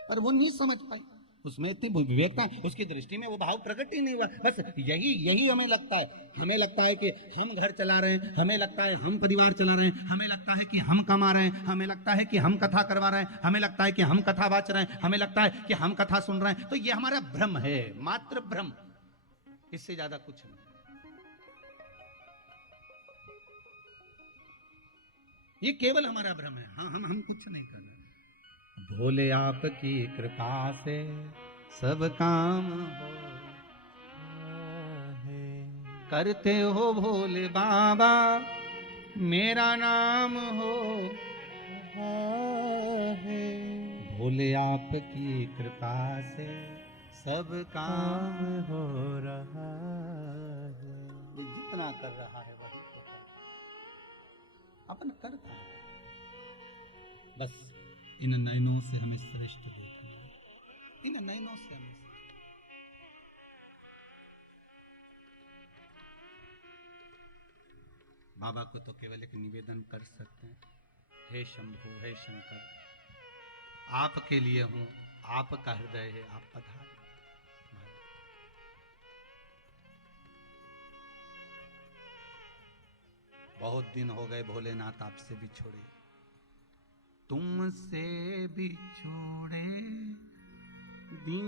पर वो नहीं समझ पाई। उसमें इतनी विवेकता, उसकी दृष्टि में वो भाव प्रकट ही नहीं हुआ। बस यही हमें लगता है कि हम घर चला रहे हैं, हमें लगता है हम परिवार चला रहे हैं, हमें लगता है कि हम कमा रहे हैं, हमें लगता है कि हम कथा करवा रहे हैं, हमें लगता है कि हम कथा वाच रहे हैं, हमें लगता है कि हम कथा सुन रहे हैं। तो ये हमारा भ्रम है, मात्र भ्रम, इससे ज्यादा कुछ नहीं। ये केवल हमारा भ्रम है। हाँ, हम कुछ नहीं करना। भोले आपकी कृपा से सब काम हो। करते हो भोले बाबा, मेरा नाम हो है। भोले, आपकी कृपा से सब काम काम हो रहा है। ये जितना कर रहा है वही तो कर, अपन करता है। बस इन नयनों से हमें श्रेष्ठ देखना, इन नयनों से हमें बाबा को तो केवल एक निवेदन कर सकते हैं, हे शंभु, हे शंकर, आपके लिए हूं, आपका हृदय है, आप पधार। बहुत दिन हो गए भोलेनाथ आपसे बिछोड़े, तुमसे बिछोड़े दिन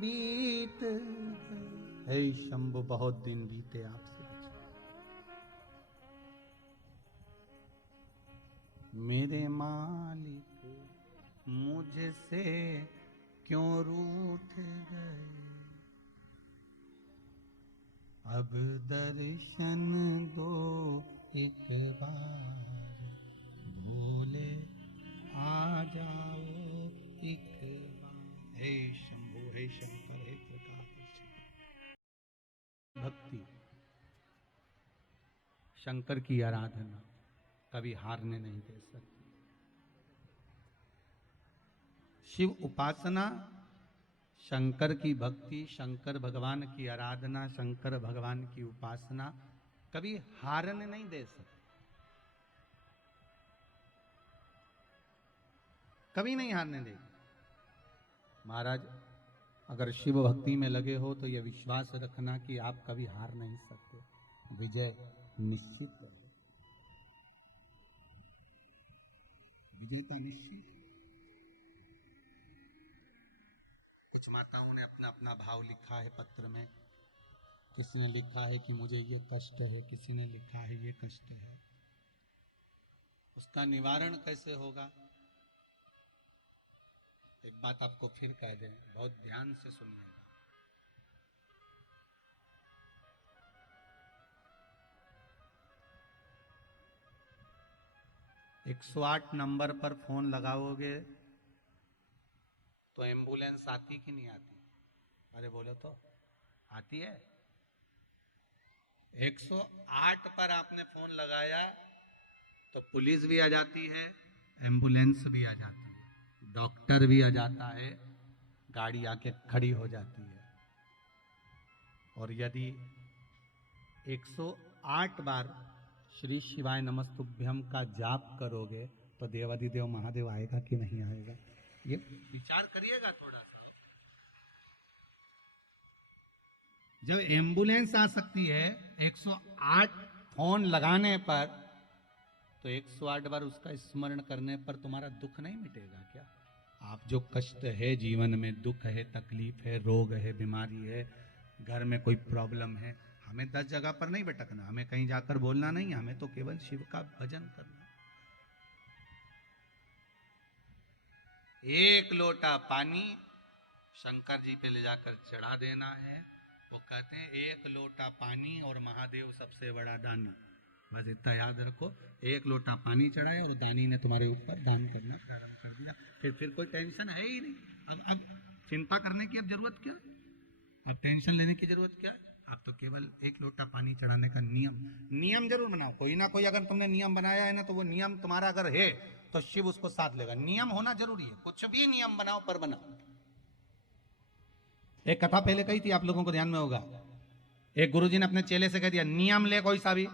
बीत गए। हे शंभु, बहुत दिन बीते आपसे बिछोड़े, मेरे मालिक मुझसे क्यों रूठ गए, अब दर्शन दो एक बार, भोले आ जाओ एक बार। हे शंभु, हे शंकर, हे त्रिकालदर्शी। भक्ति, शंकर की आराधना कभी हारने नहीं दे सकती। शिव उपासना, शंकर की भक्ति, शंकर भगवान की आराधना, शंकर भगवान की उपासना कभी हारने नहीं दे सकती, कभी नहीं हारने देगी। महाराज, अगर शिव भक्ति में लगे हो तो यह विश्वास रखना कि आप कभी हार नहीं सकते, विजय निश्चित है, विजेता निश्चित। कुछ माताओं ने अपना अपना भाव लिखा है पत्र में, किसी ने लिखा है कि मुझे ये कष्ट है, किसी ने लिखा है ये कष्ट है, उसका निवारण कैसे होगा? एक बात आपको फिर कह दें, बहुत ध्यान से सुनिएगा। 108 नंबर पर फोन लगाओगे तो एम्बुलेंस आती कि नहीं आती? अरे बोलो तो, आती है। 108 पर आपने फोन लगाया तो पुलिस भी आ जाती है, एम्बुलेंस भी आ जाती है, डॉक्टर भी आ जाता है, गाड़ी आके खड़ी हो जाती है। और यदि 108 बार श्री शिवाय नमस्तुभ्यम का जाप करोगे तो देवाधिदेव महादेव आएगा कि नहीं आएगा? ये विचार करिएगा थोड़ा सा। जब एम्बुलेंस आ सकती है 108 फोन लगाने पर, तो 108 बार उसका स्मरण करने पर तुम्हारा दुख नहीं मिटेगा क्या? आप जो कष्ट है जीवन में, दुख है, तकलीफ है, रोग है, बीमारी है, घर में कोई प्रॉब्लम है, हमें 10 जगह पर नहीं भटकना, हमें कहीं जाकर बोलना नहीं, हमें तो केवल शिव का भजन करना। एक लोटा पानी शंकर जी पे ले जाकर चढ़ा देना है। वो कहते हैं एक लोटा पानी और महादेव सबसे बड़ा दानी। बस इतना याद रखो, एक लोटा पानी चढ़ाया और दानी ने तुम्हारे ऊपर दान करना प्रारंभ कर दिया। फिर कोई टेंशन है ही नहीं। अब चिंता करने की अब जरूरत क्या, अब टेंशन लेने की जरूरत क्या? आप तो केवल एक लोटा पानी चढ़ाने का नियम जरूर बनाओ। कोई ना कोई अगर तुमने नियम बनाया है ना, तो वो नियम तुम्हारा अगर है तो शिव उसको साथ लेगा। नियम होना जरूरी है, कुछ भी नियम बनाओ पर बनाओ। एक कथा पहले कही थी, आप लोगों को ध्यान में होगा। एक गुरुजी ने अपने चेले से कह दिया, नियम ले कोई सा भी,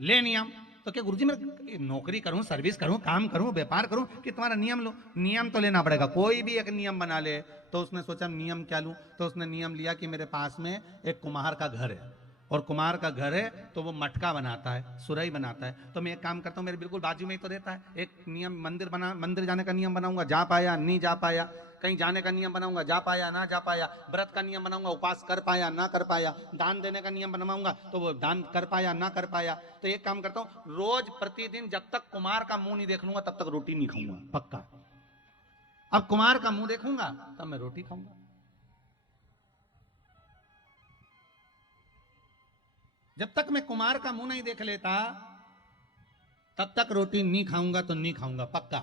ले नियम। तो क्या गुरुजी मैं नौकरी करूं, सर्विस करूं, काम करूं, व्यापार करूं कि तुम्हारा नियम लो? नियम तो लेना पड़ेगा। कोई भी एक नियम बना ले। तो उसने सोचा नियम क्या लूं, तो उसने नियम लिया कि मेरे पास में एक कुम्हार का घर है, और कुम्हार का घर है तो वो मटका बनाता है, सुराही बनाता है। तो मैं एक काम करता हूँ, मेरे बिल्कुल बाजू में ही तो रहता है। एक नियम मंदिर जाने का नियम बनाऊंगा, जा पाया नहीं जा पाया। कहीं जाने का नियम बनाऊंगा, जा पाया ना जा पाया। व्रत का नियम बनाऊंगा, उपास कर पाया ना कर पाया। दान देने का नियम बनवाऊंगा तो वो दान कर पाया ना कर पाया। तो एक काम करता हूँ, रोज प्रतिदिन जब तक कुमार का मुंह नहीं देख लूंगा तब तक रोटी नहीं खाऊंगा, पक्का। अब कुमार का मुंह देखूंगा तब मैं रोटी खाऊंगा। जब तक मैं कुमार का मुंह नहीं देख लेता तब तक रोटी नहीं खाऊंगा, तो नहीं खाऊंगा पक्का।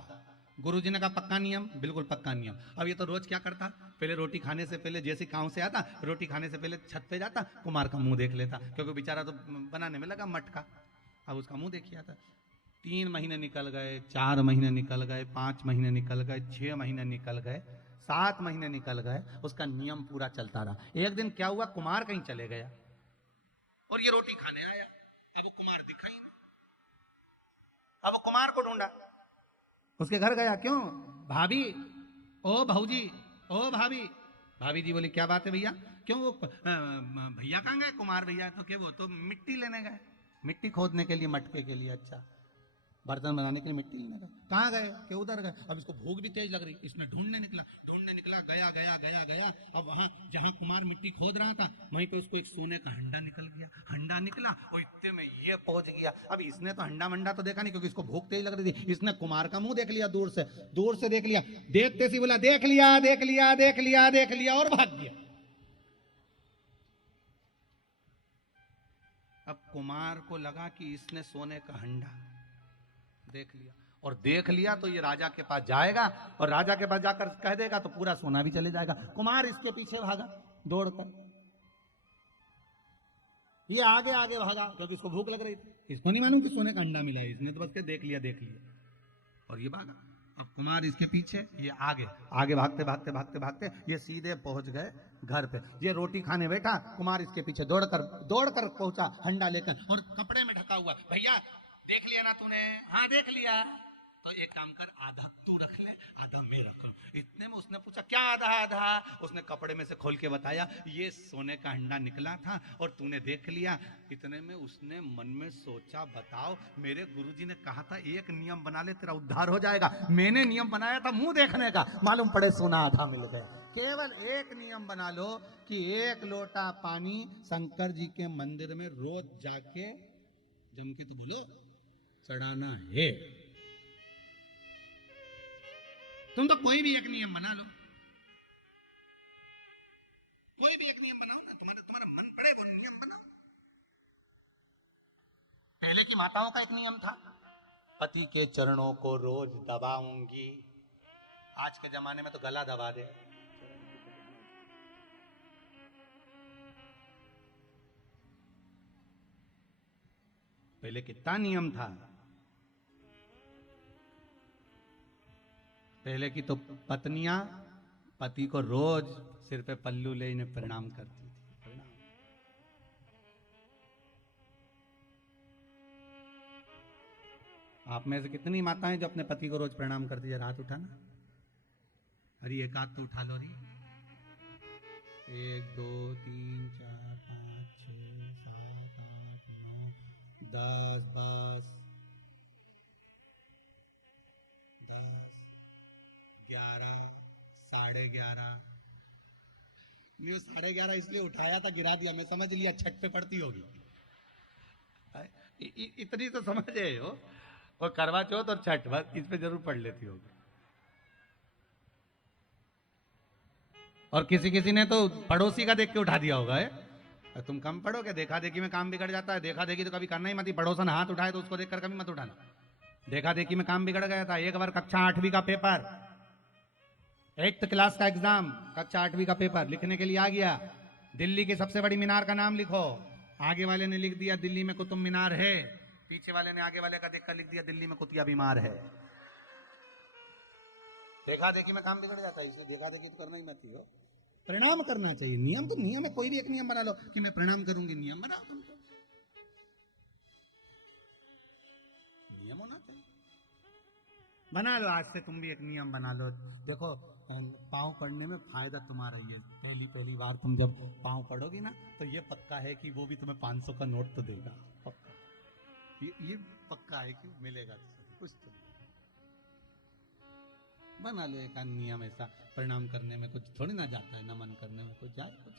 गुरुजी ने कहा पक्का नियम, बिल्कुल पक्का नियम। अब ये तो रोज क्या करता, पहले रोटी खाने से पहले जैसे गांव से आता, रोटी खाने से पहले छत पे जाता, कुमार का मुंह देख लेता, क्योंकि बेचारा तो बनाने में लगा मटका। अब उसका मुंह देखिए था। 3 महीने निकल गए, 4 महीने निकल गए, 5 महीने निकल गए, 6 महीने निकल गए, 7 महीने निकल गए। उसका नियम पूरा चलता रहा। एक दिन क्या हुआ, कुमार कहीं चले गया और ये रोटी खाने आया। अब वो कुमार दिखा ही नहीं। अब वो कुमार को ढूंढा, उसके घर गया। क्यों भाभी, ओ भाऊजी, ओ भाभी। भाभी जी बोली क्या बात है भैया? क्यों वो भैया कहाँ गए? कुमार भैया तो क्या, वो तो मिट्टी लेने गए, मिट्टी खोदने के लिए, मटके के लिए। अच्छा, बर्तन बनाने के लिए मिट्टी लेने गए। कहाँ गए? कि उधर गए। अब इसको भूख भी तेज लग रही, इसने ढूंढने निकला, गया गया गया गया। अब वहां जहां कुमार मिट्टी खोद रहा था, वहीं पे उसको एक सोने का हंडा निकल गया। हंडा निकला और इतने में ये पहुंच गया। अब इसने तो हंडा मंडा तो देखा नहीं, क्योंकि इसको भूख तेज लग रही थी। इसने कुमार का मुंह देख लिया, दूर से देख लिया। देखते सी बोला देख लिया, देख लिया, देख लिया, देख लिया, और भाग गया। अब कुमार को लगा कि इसने सोने का हंडा देख लिया, और देख लिया तो ये राजा के पास जाएगा, और राजा के पास जाकर कह देगा तो पूरा सोना भी चले जाएगा। कुमार इसके पीछे भागा दौड़कर, ये आगे आगे भागा, क्योंकि इसको भूख लग रही थी। इसको नहीं मालूम कि सोने का अंडा मिला है, इसने तो बस के देख लिया, और ये भागा। अब कुमार इसके पीछे, ये आगे आगे भागते भागते भागते भागते ये सीधे पहुंच गए घर पे। ये रोटी खाने बैठा, कुमार इसके पीछे दौड़कर पहुंचा हंडा लेकर, और कपड़े में ढका हुआ। भैया देख लिया ना तूने? हाँ देख लिया। तो एक काम कर, आधा तू रख ले, आधा मैं रख लूं। इतने में उसने पूछा क्या आधा आधा? उसने कपड़े में से खोल के बताया, ये सोने का अंडा निकला था और तूने देख लिया। इतने में उसने मन में सोचा, बताओ, मेरे गुरुजी ने कहा था एक नियम बना ले तेरा उद्धार हो जाएगा। मैंने नियम बनाया था मुंह देखने का, मालूम पड़े सोना आधा मिल गया। केवल एक नियम बना लो कि 1 लोटा पानी शंकर जी के मंदिर में रोज जाके जम के, तो बोलो, चढ़ाना है। तुम तो कोई भी एक नियम बना लो, कोई भी एक नियम बनाओ ना, तुम्हारा मन पड़े वो नियम बनाओ। पहले की माताओं का एक नियम था, पति के चरणों को रोज दबाऊंगी। आज के जमाने में तो गला दबा दे। पहले कितना नियम था। पहले की तो पत्नियां पति को रोज सिर पे पल्लू ले इन्हें प्रणाम करती थी। प्रणाम। आप में से कितनी माताएं जो अपने पति को रोज प्रणाम करती है? हाथ उठाना। अरे एक हाथ तो उठा लो री। 1 2 3 4 5 6 7 8 9 10 10 10 11 11:30। ये 11:30 इसलिए उठाया था, गिरा दिया, मैं समझ लिया छठ पे पड़ती होगी। इतनी तो समझ रहे हो, और करवा चौथ और छठ बस इस पे जरूर पढ़ लेती होगी। और किसी किसी ने तो पड़ोसी का देख के उठा दिया होगा। है तुम कम पढ़ो क्या? देखा देखी में काम बिगड़ जाता है। देखा देखी तो कभी करना ही मत। पड़ोसन हाथ उठाए तो उसको देखकर कभी मत उठाना। देखा देखी में काम बिगड़ गया था। एक बार कक्षा 8वीं का पेपर, 8th क्लास का एग्जाम, कक्षा 8वीं का पेपर लिखने के लिए आ गया। दिल्ली की सबसे बड़ी मीनार का नाम लिखो। आगे वाले ने लिख दिया दिल्ली में कुतुब मीनार है, पीछे वाले ने आगे वाले का देखकर लिख दिया दिल्ली में कुतिया बीमार है। देखा देखी में काम बिगड़ जाता है, इसलिए देखा देखी तो करना ही मत हो। प्रणाम करना चाहिए। नियम तो नियम है, कोई भी एक नियम बना लो कि मैं प्रणाम करूंगी। नियम बनाओ, तुमको नियम होना चाहिए। बना लो, आज से तुम भी एक नियम बना लो। देखो पाँव पड़ने में फायदा तुम्हारा ही है। पहली बार तुम जब पाँव पड़ोगी ना, तो ये पक्का है कि वो भी तुम्हें 500 का नोट तो देगा। पक्का, ये पक्का है कि मिलेगा कुछ तो। बना लो एक नियम ऐसा। प्रणाम करने में कुछ थोड़ी ना जाता है, नमन करने में कुछ जाता कुछ।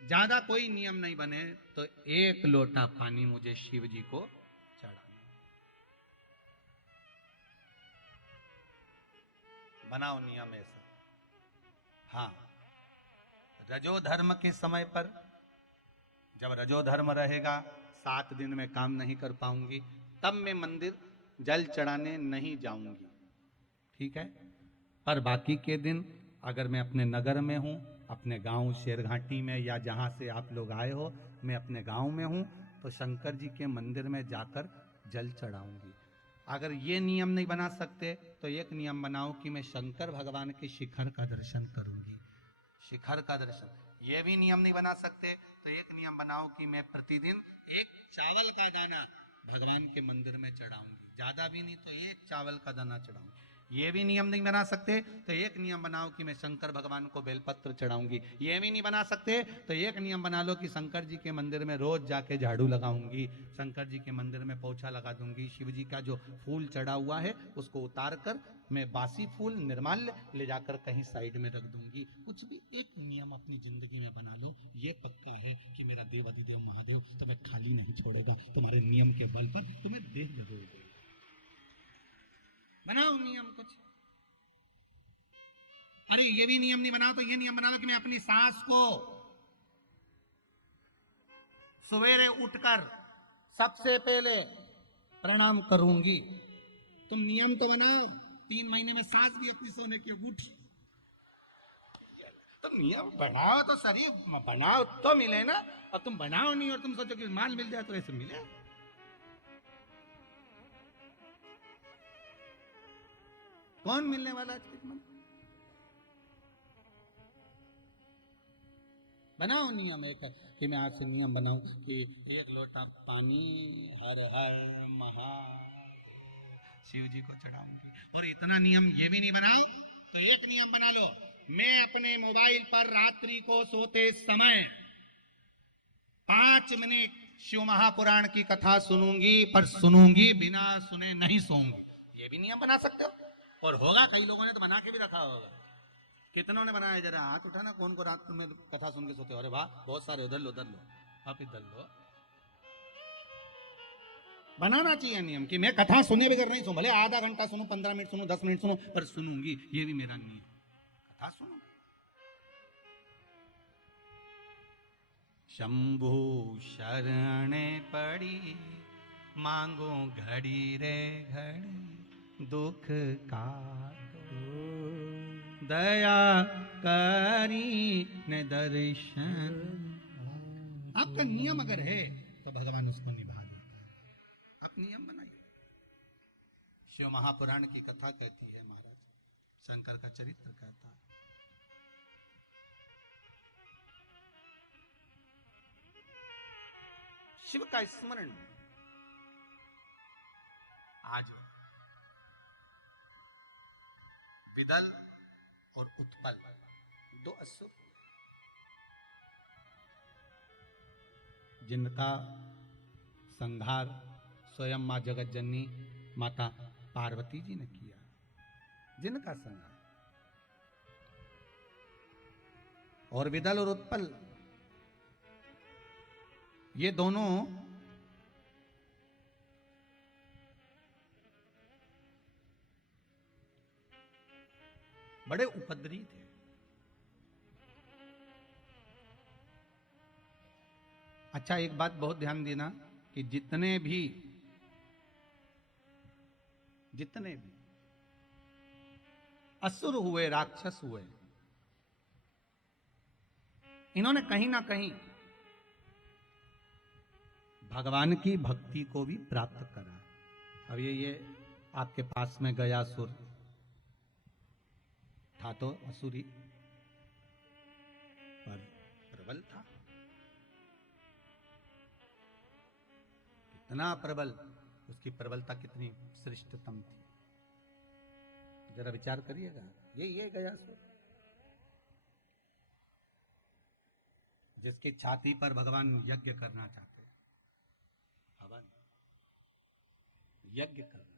ज्यादा कोई नियम नहीं बने तो 1 लोटा पानी मुझे शिव जी को चढ़ाना। बनाओ नियम ऐसा। हाँ, रजो धर्म के समय पर जब रजोधर्म रहेगा 7 दिन में काम नहीं कर पाऊंगी, तब मैं मंदिर जल चढ़ाने नहीं जाऊंगी, ठीक है। पर बाकी के दिन अगर मैं अपने नगर में हूँ, अपने गांव शेरघाटी में, या जहाँ से आप लोग आए हो, मैं अपने गांव में हूँ, तो शंकर जी के मंदिर में जाकर जल चढ़ाऊंगी। अगर ये नियम नहीं बना सकते तो एक नियम बनाओ कि मैं शंकर भगवान के शिखर का दर्शन करूंगी, शिखर का दर्शन। ये भी नियम नहीं बना सकते तो एक नियम बनाओ कि मैं प्रतिदिन एक चावल का दाना भगवान के मंदिर में चढ़ाऊंगी, ज्यादा भी नहीं तो एक चावल का दाना चढ़ाऊंगी। ये भी नियम नहीं बना सकते तो एक नियम बनाओ कि मैं शंकर भगवान को बेलपत्र चढ़ाऊंगी। ये भी नहीं बना सकते तो एक नियम बना लो कि शंकर जी के मंदिर में रोज जाके झाड़ू लगाऊंगी, शंकर जी के मंदिर में पोछा लगा दूंगी, शिव जी का जो फूल चढ़ा हुआ है उसको उतार कर मैं बासी फूल निर्माल्य ले जाकर कहीं साइड में रख दूंगी। कुछ भी एक नियम अपनी जिंदगी में बना लो, ये पक्का है कि मेरा देव अधिदेव महादेव तुम्हें खाली नहीं छोड़ेगा, तुम्हारे नियम के बल पर तुम्हें देह जरूर। बनाओ नियम कुछ। अरे ये भी नियम नहीं बनाओ तो ये नियम बना लो कि मैं अपनी सास को सवेरे उठकर सबसे पहले प्रणाम करूंगी। तुम नियम तो बनाओ, 3 महीने में सास भी अपनी सोने की अंगूठी। तुम नियम बनाओ तो सही, बनाओ तो मिले ना। और तुम बनाओ नहीं और तुम सोचो कि माल मिल जाए तो ऐसे मिले। कौन मिलने वाला है? बनाओ नियम एक कि मैं आज से नियम बनाऊं कि 1 लोटा पानी हर हर महादेव शिव जी को चढ़ाऊंगी। और इतना नियम ये भी नहीं बनाओ तो एक नियम बना लो, मैं अपने मोबाइल पर रात्रि को सोते समय 5 मिनट शिव महापुराण की कथा सुनूंगी, पर सुनूंगी बिना सुने नहीं सोऊंगी। ये भी नियम बना सकते हो। और होगा, कई लोगों ने तो बना के भी रखा होगा। कितनों ने बनाया? जरा हाथ उठाना, कौन को रात में कथा सुन के सोते हो? अरे वाह, बहुत सारे। उधर लो, उधर लो, आप इधर लो। बनाना चाहिए नियम कि मैं कथा सुने बगैर नहीं सुनूं, भले आधा घंटा सुनूं, 15 मिनट सुनूं, 10 मिनट सुनूं, पर सुनूंगी। ये भी मेरा नियम, कथा सुनो। शंभु शरणे पड़ी मांगो घड़ी रे घड़ी दुख का दया करी ने दर्शन। आपका नियम अगर है तो भगवान उसको निभा देता है। आप नियम बनाइए। शिव महापुराण की कथा कहती है महाराज, शंकर का चरित्र कहता है। शिव का स्मरण आज विदल और उत्पल 2 असुर, जिनका संहार स्वयं मां जगत जननी माता पार्वती जी ने किया, जिनका संहार। और विदल और उत्पल ये दोनों बड़े उपद्रवी थे। अच्छा, एक बात बहुत ध्यान देना कि जितने भी असुर हुए, राक्षस हुए, इन्होंने कहीं ना कहीं भगवान की भक्ति को भी प्राप्त करा। अब ये आपके पास में गयासुर था तो असुरी, पर प्रबल था। कितना प्रबल, उसकी प्रबलता कितनी श्रेष्ठतम थी, जरा विचार करिएगा। ये गयासुर, जिसकी छाती पर भगवान यज्ञ करना चाहते, हवन यज्ञ करना चाहते।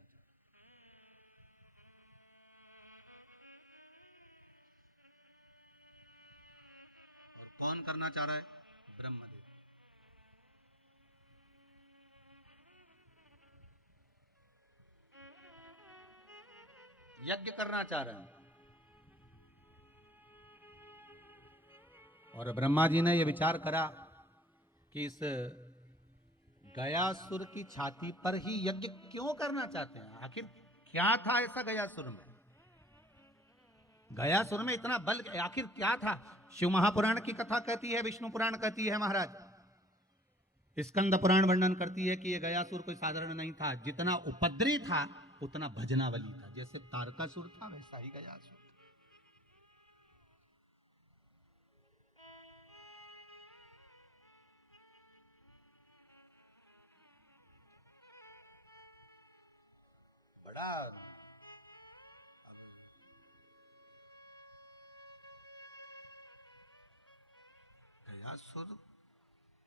और कौन करना चाह रहा है? ब्रह्मदेव। यज्ञ करना चाह रहे हैं। और ब्रह्मा जी ने यह विचार करा कि इस गयासुर की छाती पर ही यज्ञ क्यों करना चाहते हैं? आखिर क्या था ऐसा गयासुर में? गयासुर में इतना बल आखिर क्या था? शिव महापुराण की कथा कहती है, विष्णु पुराण कहती है महाराज, स्कंद पुराण वर्णन करती है कि ये गयासुर कोई साधारण नहीं था। जितना उपद्रवी था उतना भजनावली था। जैसे तारकासुर था वैसा ही गयासुर। बड़ा गयासुर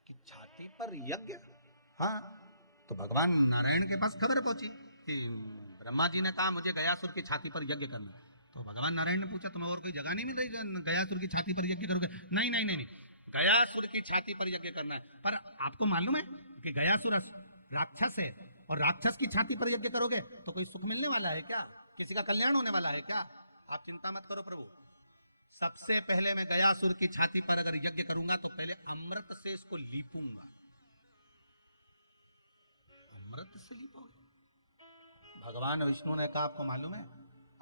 की छाती पर यज्ञ। हाँ, तो भगवान नारायण के पास खबर पहुंची कि ब्रह्मा जी ने कहा मुझे गयासुर की छाती पर यज्ञ करना। तो भगवान नारायण ने पूछा तुम्हें और कोई जगह नहीं मिल रही गयासुर की छाती पर यज्ञ करोगे? नहीं नहीं नहीं नहीं, गयासुर की छाती पर यज्ञ करना है। पर आपको मालूम है कि गयासुर राक्षस है, और राक्षस की छाती पर यज्ञ करोगे तो कोई सुख मिलने वाला है क्या? किसी का कल्याण होने वाला है क्या? आप चिंता मत करो प्रभु। सबसे पहले मैं गयासुर की छाती पर अगर यज्ञ करूंगा तो पहले अमृत से इसको लीपूंगा। अमृत से लीपोगे? भगवान विष्णु ने कहा आपको मालूम है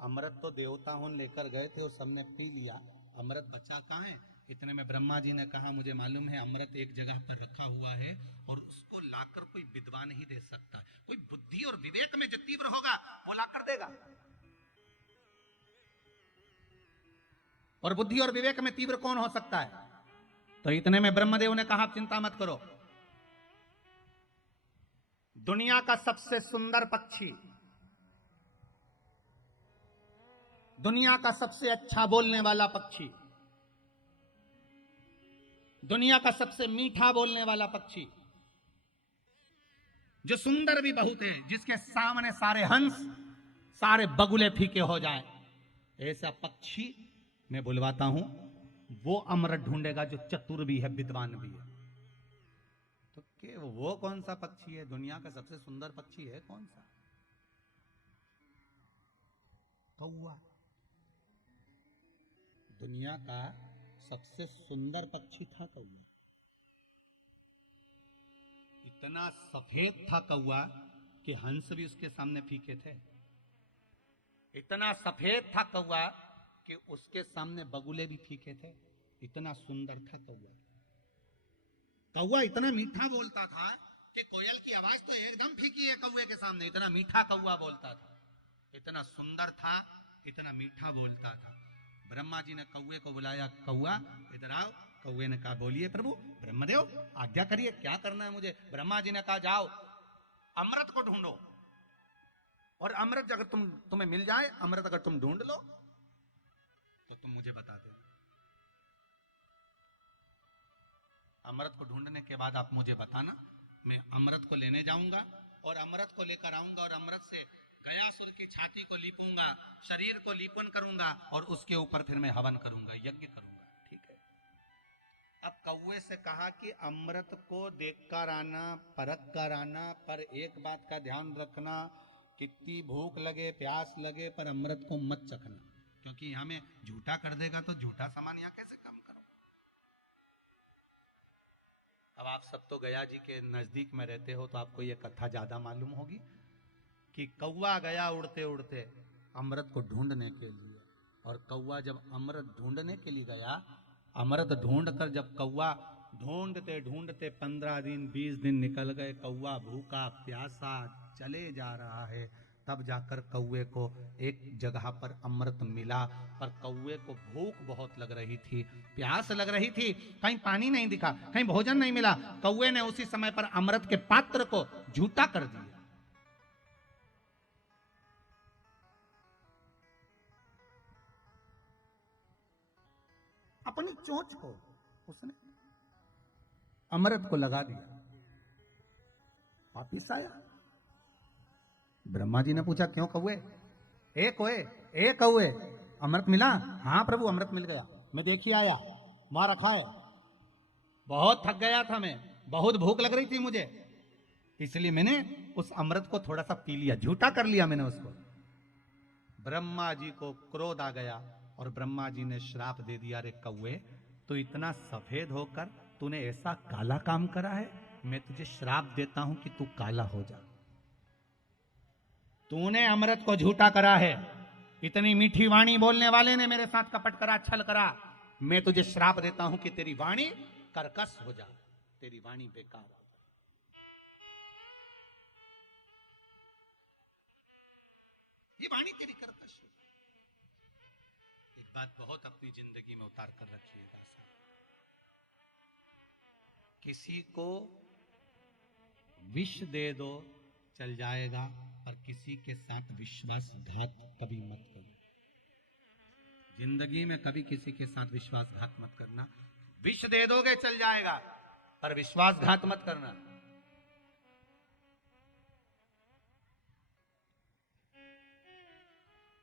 अमृत तो देवता हुन लेकर गए थे और सबने पी लिया, अमृत बचा कहां है? इतने में ब्रह्मा जी ने कहा मुझे मालूम है अमृत एक जगह पर रखा हुआ है और उसको लाकर कोई विद्वान ही दे सकता है। कोई बुद्धि और विवेक में जो तीव्र होगा वो लाकर देगा। और बुद्धि और विवेक में तीव्र कौन हो सकता है? तो इतने में ब्रह्मदेव ने कहा आप चिंता मत करो, दुनिया का सबसे सुंदर पक्षी, दुनिया का सबसे अच्छा बोलने वाला पक्षी, दुनिया का सबसे मीठा बोलने वाला पक्षी, जो सुंदर भी बहुत है, जिसके सामने सारे हंस सारे बगुले फीके हो जाएं, ऐसा पक्षी मैं बुलवाता हूं। वो अमृत ढूंढेगा जो चतुर भी है, विद्वान भी है। तो के वो कौन सा पक्षी है? दुनिया का सबसे सुंदर पक्षी है कौन सा? कौवा। दुनिया का सबसे सुंदर पक्षी था कौवा। इतना सफेद था कौवा कि हंस भी उसके सामने फीके थे। इतना सफेद था कौवा कि उसके सामने बगुले भी फीके थे। इतना सुंदर था कौवा। कौवा इतना मीठा बोलता था कि कोयल की आवाज तो एकदम फीकी है कौवे के सामने। इतना मीठा कौवा बोलता था, इतना सुंदर था, इतना मीठा बोलता था। ब्रह्मा जी ने कौवे को बुलाया, कौवा इधर आओ। कौवे ने कहा बोलिए प्रभु। ब्रह्मदेव आज्ञा करिए, क्या करना है मुझे? ब्रह्मा जी ने कहा जाओ अमृत को ढूंढो, और अमृत अगर तुम्हें मिल जाए, अमृत अगर तुम ढूंढ लो तो तुम मुझे बता दो। अमृत को ढूंढने के बाद आप मुझे बताना, मैं अमृत को लेने जाऊंगा और अमृत को लेकर आऊंगा और अमृत से गयासुर की छाती को लीपूंगा, शरीर को लीपन करूंगा और उसके ऊपर फिर मैं हवन करूंगा, यज्ञ करूंगा। ठीक है। अब कौवे से कहा कि अमृत को देखकर आना, परख कर आना, पर एक बात का ध्यान रखना, कितनी भूख लगे प्यास लगे पर अमृत को मत चखना, क्योंकि यहां में झूठा कर देगा तो झूठा सामान यहां कैसे कम करूं। अब आप सब तो गया जी के नजदीक में रहते हो तो आपको यह कथा ज्यादा मालूम होगी कि कौवा गया उड़ते उड़ते अमृत को ढूंढने के लिए, और कौवा जब अमृत ढूंढने के लिए गया, अमृत ढूंढकर जब कौवा ढूंढते ढूंढते 15 दिन 20 दिन निकल गए, कौवा भूखा प्यासा चले जा रहा है, तब जाकर कौवे को एक जगह पर अमृत मिला। पर कौवे को भूख बहुत लग रही थी, प्यास लग रही थी, कहीं पानी नहीं दिखा, कहीं भोजन नहीं मिला। कौवे ने उसी समय पर अमृत के पात्र को झूठा कर दिया। अपनी चोंच को उसने अमृत को लगा दिया, वापिस आया। ब्रह्मा जी ने पूछा क्यों कौवे? ए कौवे अमृत मिला? हाँ प्रभु अमृत मिल गया, मैं देखिए आया, वहां रखा है। बहुत थक गया था मैं, बहुत भूख लग रही थी मुझे, इसलिए मैंने उस अमृत को थोड़ा सा पी लिया, झूठा कर लिया मैंने उसको। ब्रह्मा जी को क्रोध आ गया और ब्रह्मा जी ने श्राप दे दिया, रे कौवे तो इतना सफेद होकर तूने ऐसा काला काम करा है, मैं तुझे श्राप देता हूं कि तू काला हो जा। तूने अमृत को झूठा करा है, इतनी मीठी वाणी बोलने वाले ने मेरे साथ कपट करा, छल करा। मैं तुझे श्राप देता हूं कि तेरी वाणी कर्कश हो जा, तेरी वाणी बेकार हो। ये वाणी तेरी कर्कश हो। एक बात बहुत अपनी जिंदगी में उतार कर रखिएगा, किसी को विष दे दो चल जाएगा, पर किसी के साथ विश्वासघात कभी मत करो। जिंदगी में कभी किसी के साथ विश्वासघात मत करना। विष दे दोगे चल जाएगा, पर विश्वासघात मत करना।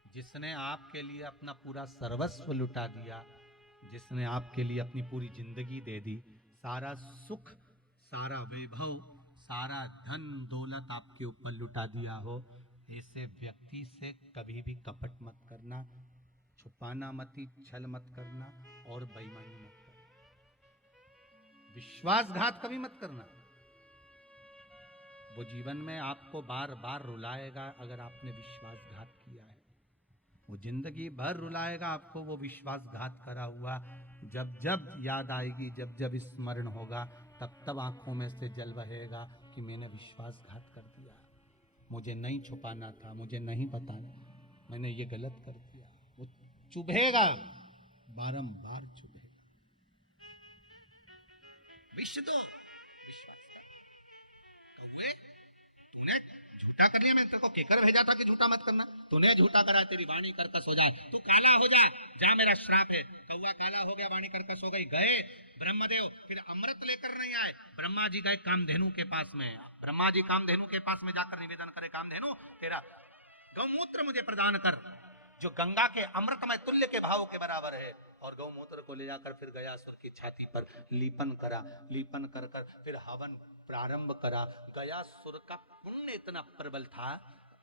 जिसने आपके लिए अपना पूरा सर्वस्व लुटा दिया, जिसने आपके लिए अपनी पूरी जिंदगी दे दी, सारा सुख, सारा वैभव, सारा धन दौलत आपके ऊपर लुटा दिया हो, ऐसे व्यक्ति से कभी भी कपट मत करना, छुपाना मत, छल मत करना और बेईमानी मत करना, विश्वासघात कभी मत करना। वो जीवन में आपको बार बार रुलाएगा अगर आपने विश्वासघात किया है। वो जिंदगी भर रुलाएगा आपको, वो विश्वासघात करा हुआ। जब जब याद आएगी, जब जब स्मरण होगा, तब तब आंखों में से जल बहेगा कि मैंने विश्वासघात कर दिया, मुझे नहीं छुपाना था, मुझे नहीं बताना, मैंने ये गलत कर दिया। वो चुभेगा, बारंबार चुभेगा। विष दो, विश्वासघात। कौवे, तूने झूठा कर लिया, मैंने तेरे को केकर भेजा था कि झूठा मत करना, तूने झूठा करा, तेरी वाणी कर्कश हो जाए, तू काला हो जा, जा मेरा श्राप है। कौवा काला हो गया, वाणी कर्कश हो गई। गए ब्रह्मदेव, फिर अमृत लेकर नहीं आए। ब्रह्मा जी गए कामधेनु के पास में। ब्रह्मा जी कामधेनु के पास में जाकर निवेदन करे, कामधेनु तेरा गौमूत्र मुझे प्रदान कर, जो गंगा के अमृतमय तुल्य के भाव के बराबर है। और गौमूत्र को ले जाकर फिर गयासुर की छाती पर लीपन करा, लीपन कर कर फिर हवन प्रारंभ करा। गयासुर का पुण्य इतना प्रबल था,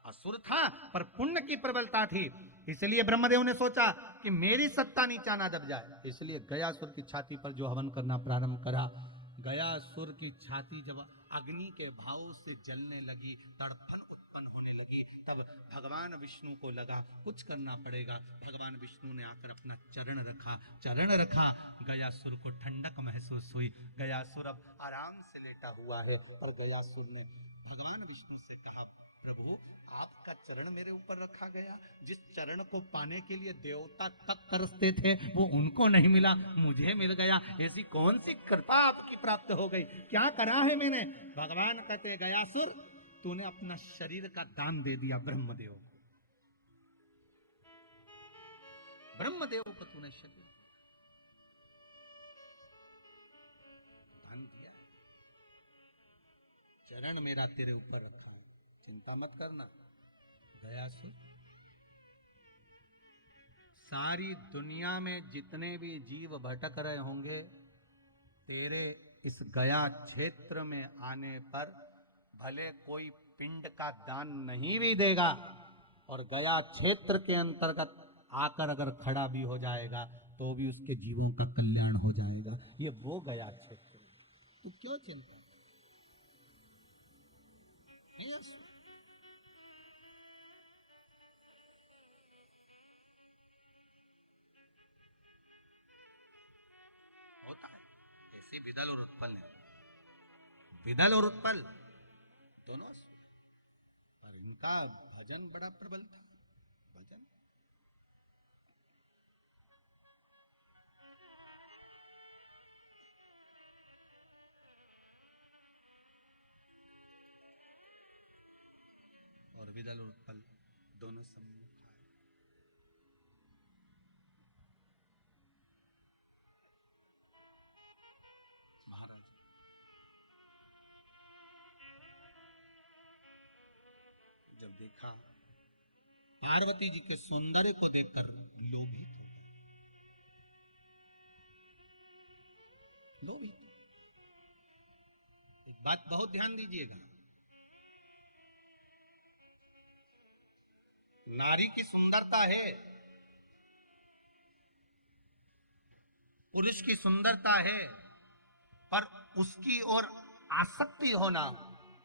असुर था पर पुण्य की प्रबलता थी, इसलिए ब्रह्मदेव ने सोचा कि मेरी सत्ता नीचा ना दब जाए, इसलिए गयासुर की छाती पर जो हवन करना प्रारंभ करा। गयासुर की छाती जब अग्नि के भाव से जलने लगी, तड़फन उत्पन्न होने लगी, तब भगवान विष्णु को लगा कुछ करना पड़ेगा। भगवान विष्णु ने आकर अपना चरण रखा, चरण रखा। गयासुर को ठंडक महसूस हुई। गयासुर अब आराम से लेटा हुआ है, और गयासुर ने भगवान विष्णु से कहा, प्रभु आपका चरण मेरे ऊपर रखा गया, जिस चरण को पाने के लिए देवता तक तरसते थे वो उनको नहीं मिला, मुझे मिल गया। ऐसी कौन सी कृपा आपकी प्राप्त हो गई, क्या करा है मैंने? भगवान कहते, गयासुर तूने अपना शरीर का दान दे दिया ब्रह्मदेव, ब्रह्मदेव को तूने शरीर दान दिया, चरण मेरा तेरे ऊपर रखा, चिंता मत करना। गयासुर, सारी दुनिया में जितने भी जीव भटक रहे होंगे, तेरे इस गया क्षेत्र में आने पर भले कोई पिंड का दान नहीं भी देगा, और गया क्षेत्र के अंतर्गत आकर अगर खड़ा भी हो जाएगा तो भी उसके जीवों का कल्याण हो जाएगा। ये वो गया क्षेत्र, तो क्यों चिंता? होता है ऐसे विदल और उत्पल है, विदल और उत्पल दोनों, पर इनका भजन बड़ा प्रबल था। भजन और विदल और उत्पल दोनों सम्मुख आए। महाराज जब देखा पार्वती जी के सौंदर्य को देखकर लोभित हो गए, लोभित। एक बात बहुत ध्यान दीजिएगा, नारी की सुंदरता है, पुरुष की सुंदरता है, पर उसकी ओर आसक्ति होना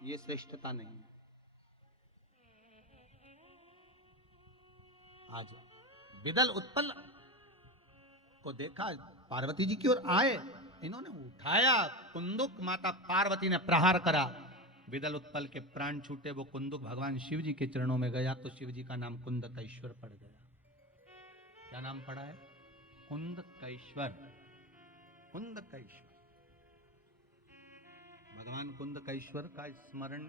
ये श्रेष्ठता नहीं है। आज विदल उत्पल को देखा, पार्वती जी की ओर आए, इन्होंने उठाया कुंदुक, माता पार्वती ने प्रहार करा, विदल उत्पल के प्राण छूटे, वो कुंदुक भगवान शिव जी के चरणों में गया तो शिव जी का नाम कुंदकेश्वर पड़ गया। क्या नाम पड़ा है? कुंदकेश्वर। कुंदकेश्वर, भगवान कुंदकेश्वर का स्मरण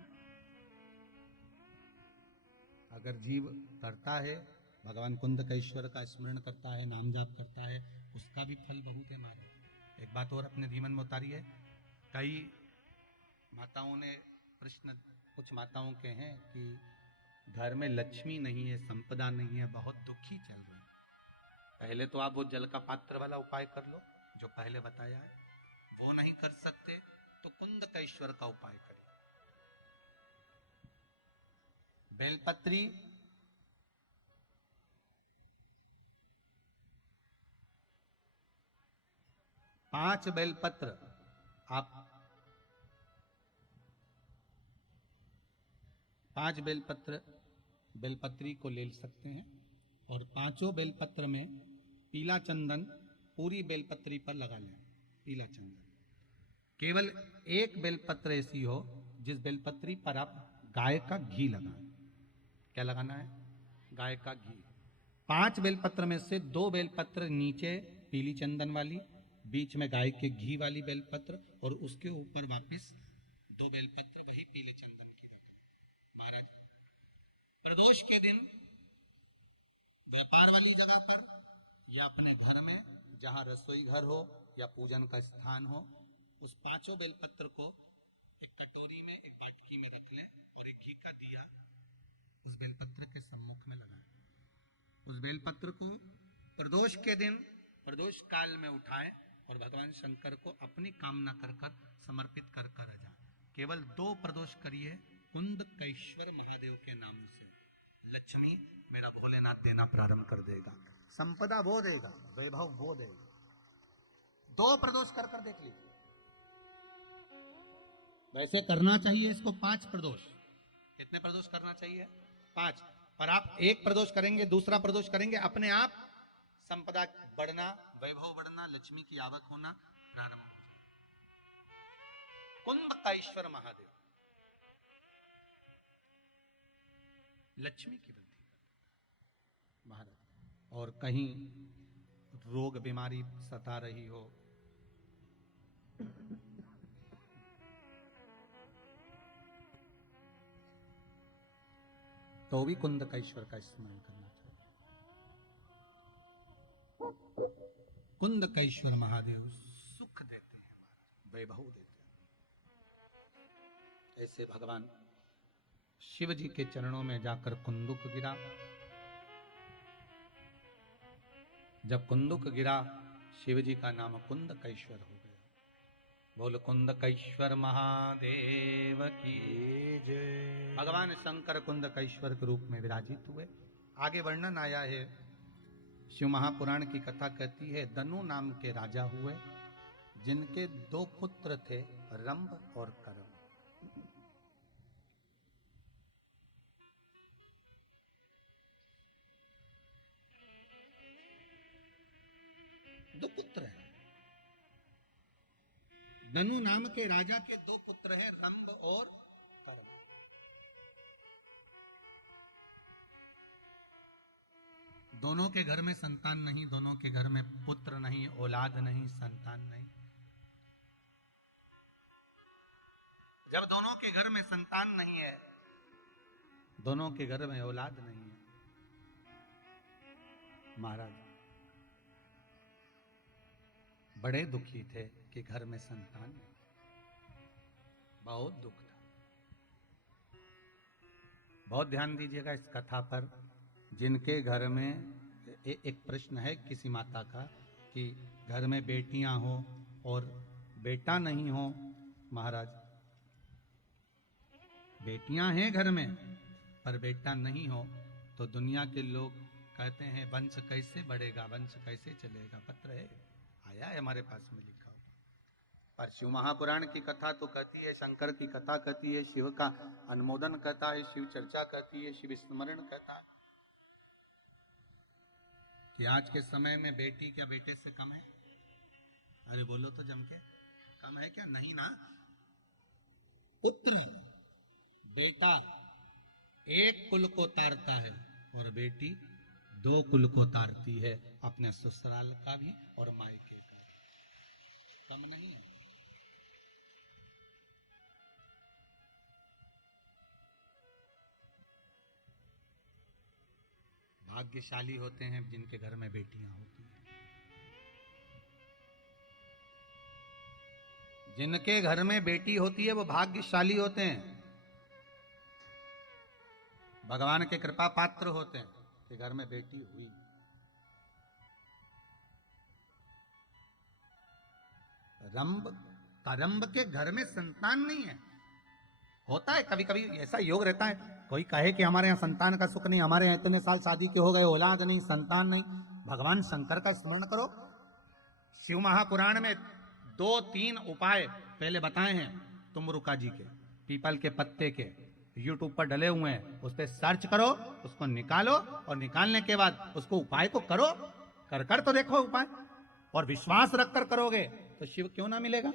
अगर जीव करता है, भगवान कुंदकेश्वर का स्मरण करता है, नाम जाप करता है, उसका भी फल बहुत है महाराज। एक बात और अपने जीवन में उतारी है। कई माताओं ने प्रश्न, कुछ माताओं के हैं कि घर में लक्ष्मी नहीं है, संपदा नहीं है, बहुत दुखी चल रहे हैं। पहले तो आप वो जल का पात्र वाला उपाय कर लो जो पहले बताया है, वो नहीं कर सकते तो कुंदकेश्वर का उपाय करें। बेलपत्री, 5 बेलपत्र आप 5 बेलपत्री को ले सकते हैं और 5 बेलपत्र में पीला चंदन पूरी बेलपत्री पर लगा लें। पीला चंदन, केवल एक बेलपत्र ऐसी हो जिस बेलपत्री पर आप गाय का घी लगाएं। क्या लगाना है? गाय का घी। 5 बेलपत्र में से 2 बेलपत्र नीचे पीली चंदन वाली, बीच में गाय के घी वाली बेलपत्र, और उसके ऊपर वापस 2 बेलपत्र वही पीले चंदन के रखें। महाराज, प्रदोष के दिन व्यापार वाली जगह पर या अपने घर में जहां रसोई घर हो या पूजन का स्थान हो, उस 5 बेलपत्र को एक कटोरी में, एक बाटकी में रख लें और एक घी का दिया उस बेलपत्र के सम्मुख में लगाएं। उस बेलपत्र को प्रदोष के दिन, प्रदोष काल में उठाएं और भगवान शंकर को अपनी कामना कर समर्पित कर जाए। केवल 2 प्रदोष करिए कुंदकेश्वर महादेव के नाम से, लक्ष्मी मेरा भोलेनाथ देना प्रारंभ कर देगा, संपदा वो देगा, वैभव वो देगा। 2 प्रदोष कर देख लीजिए। वैसे करना चाहिए इसको 5 प्रदोष। कितने प्रदोष करना चाहिए? 5। पर आप एक प्रदोष करेंगे, दूसरा प्रदोष करेंगे, अपने आप संपदा बढ़ना, वैभव बढ़ना, लक्ष्मी की आवक होना प्रारंभ हो जाए। कुंदकेश्वर महादेव लक्ष्मी की वृद्धि करता महाराज। और कहीं रोग बीमारी सता रही हो, तो भी कुंदकेश्वर का स्मरण करना चाहिए। कुंदकेश्वर महादेव सुख देते हैं, वैभव देते हैं। ऐसे भगवान शिव जी के चरणों में जाकर कुंदुक गिरा। जब कुंदुक गिरा, शिव जी का नाम कुंदकेश्वर हो गया। बोल कुंदकेश्वर महादेव की जय। भगवान शंकर कुंदकेश्वर के रूप में विराजित हुए। आगे वर्णन आया है, शिव महापुराण की कथा कहती है, दनु नाम के राजा हुए जिनके 2 पुत्र थे, रंभ और करम। दो पुत्र हैं। दनु नाम के राजा के 2 पुत्र हैं, रंभ और करम। दोनों के घर में संतान नहीं, दोनों के घर में पुत्र नहीं, औलाद नहीं, संतान नहीं। जब दोनों के घर में संतान नहीं है, दोनों के घर में औलाद नहीं है, महाराज बड़े दुखी थे कि घर में संतान नहीं। बहुत दुख था। बहुत ध्यान दीजिएगा इस कथा पर। जिनके घर में एक प्रश्न है किसी माता का कि घर में बेटियां हो और बेटा नहीं हो, महाराज बेटियां हैं घर में पर बेटा नहीं हो, तो दुनिया के लोग कहते हैं वंश कैसे बढ़ेगा, वंश कैसे चलेगा। पत्र है, आया है हमारे पास में लिखा हुआ। पर शिव महापुराण की कथा तो कहती है, शंकर की कथा कहती है, शिव का अनुमोदन कहता है, शिव चर्चा कहती है, शिव स्मरण कहता है कि आज के समय में बेटी क्या बेटे से कम है? अरे बोलो तो जम के, कम है क्या? नहीं ना। पुत्र बेटा एक कुल को तारता है और बेटी 2 कुल को तारती है, अपने ससुराल का भी और मायके का भी। कम नहीं है। भाग्यशाली होते हैं जिनके घर में बेटियां होती हैं। जिनके घर में बेटी होती है वो भाग्यशाली होते हैं, भगवान के कृपा पात्र होते हैं कि घर में बेटी हुई। रंभ तरंब के घर में संतान नहीं है। होता है कभी कभी ऐसा योग रहता है, कोई कहे कि हमारे यहाँ संतान का सुख नहीं, हमारे यहाँ इतने साल शादी के हो गए, औलाद नहीं, संतान नहीं। भगवान शंकर का स्मरण करो। शिव महापुराण में 2-3 उपाय पहले बताए हैं तुमरुका जी के, पीपल के पत्ते के, यूट्यूब पर डले हुए हैं, उस पर सर्च करो, उसको निकालो और निकालने के बाद उसको उपाय को करो, कर तो देखो उपाय, और विश्वास रखकर करोगे तो शिव क्यों ना मिलेगा।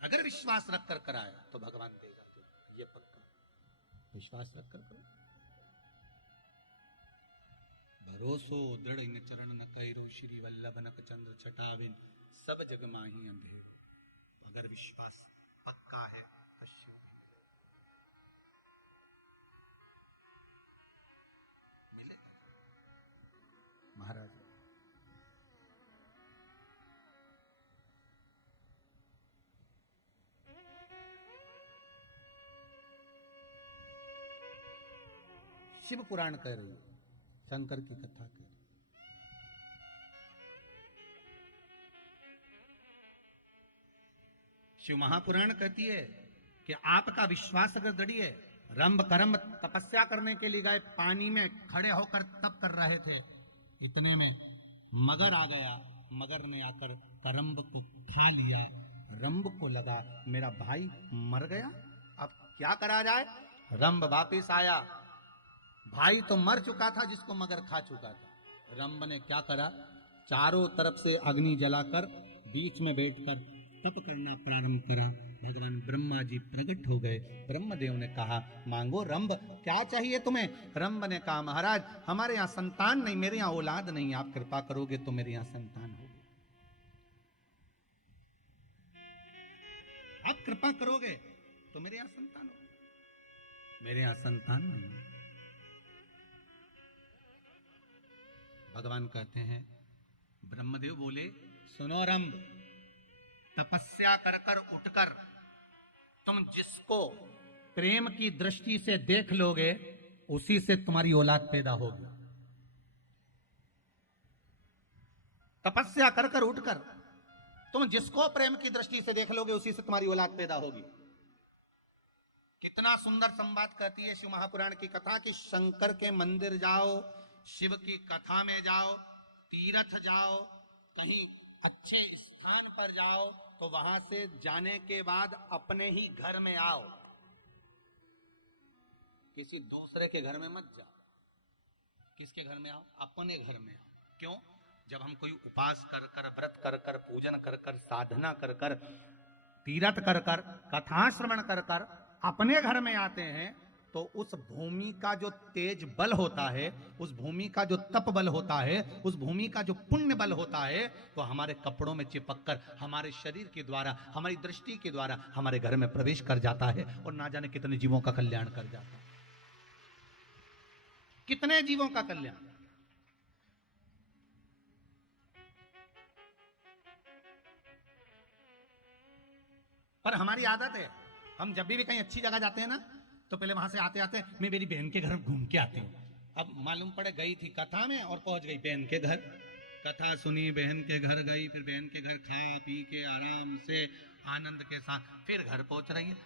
अगर विश्वास रखकर कराए तो भगवान देगा, ये पक्का। विश्वास रखकर करो। भरोसो दृढ़ इन चरण न कैरो, श्री वल्लभ नक चंद्र छटाविन, सब जग माही अंधेरो। अगर विश्वास पक्का है अवश्य मिले। महाराज शिव पुराण कह रही है, शंकर की कथा कह रही। शिव महापुराण कहती है कि आपका विश्वास अगर दृढ़ है, रंभ करम तपस्या करने के लिए गए, पानी में खड़े होकर तप कर रहे थे, इतने में मगर आ गया। मगर ने आकर करम्ब को खा लिया। रंभ को लगा मेरा भाई मर गया, अब क्या करा जाए। रंभ वापिस आया, भाई तो मर चुका था जिसको मगर खा चुका था। रंभ ने क्या करा, चारों तरफ से अग्नि जलाकर बीच में बैठकर तप करना प्रारंभ करा। भगवान ब्रह्मा जी प्रकट हो गए। ब्रह्मदेव ने कहा मांगो रंभ, क्या चाहिए तुम्हें। रंभ ने कहा महाराज हमारे यहाँ संतान नहीं, मेरे यहाँ औलाद नहीं, आप कृपा करोगे तो मेरे यहाँ संतान होगी। आप कृपा करोगे तो मेरे यहाँ संतान होगी, मेरे यहाँ संतान नहीं। भगवान कहते हैं, ब्रह्मदेव बोले सुनो रंभ, तपस्या कर कर उठकर तुम जिसको प्रेम की दृष्टि से देख लोगे उसी से तुम्हारी औलाद पैदा होगी। तपस्या कर कर उठकर तुम जिसको प्रेम की दृष्टि से देख लोगे उसी से तुम्हारी औलाद पैदा होगी। कितना सुंदर संवाद कहती है शिव महापुराण की कथा कि शंकर के मंदिर जाओ, शिव की कथा में जाओ, तीर्थ जाओ, कहीं अच्छे स्थान पर जाओ तो वहां से जाने के बाद अपने ही घर में आओ, किसी दूसरे के घर में मत जाओ। किसके घर में आओ? अपने घर में आओ। क्यों? जब हम कोई उपास कर कर, व्रत कर कर, पूजन कर कर, साधना कर कर, तीर्थ कर कर, कथा श्रवण कर कर अपने घर में आते हैं तो उस भूमि का जो तेज बल होता है, उस भूमि का जो तप बल होता है, उस भूमि का जो पुण्य बल होता है, तो हमारे कपड़ों में चिपक कर हमारे शरीर के द्वारा, हमारी दृष्टि के द्वारा हमारे घर में प्रवेश कर जाता है और ना जाने कितने जीवों का कल्याण कर जाता है। कितने जीवों का कल्याण। पर हमारी आदत है, हम जब भी कहीं अच्छी जगह जाते हैं ना तो पहले वहां से आते आते मैं मेरी बहन के घर घूम के आती हूँ। अब मालूम पड़े गई थी कथा में और पहुंच गई बहन के घर, कथा सुनी, बहन के घर गई, फिर बहन के घर खा पी के आराम से आनंद के साथ फिर घर पहुंच रही है।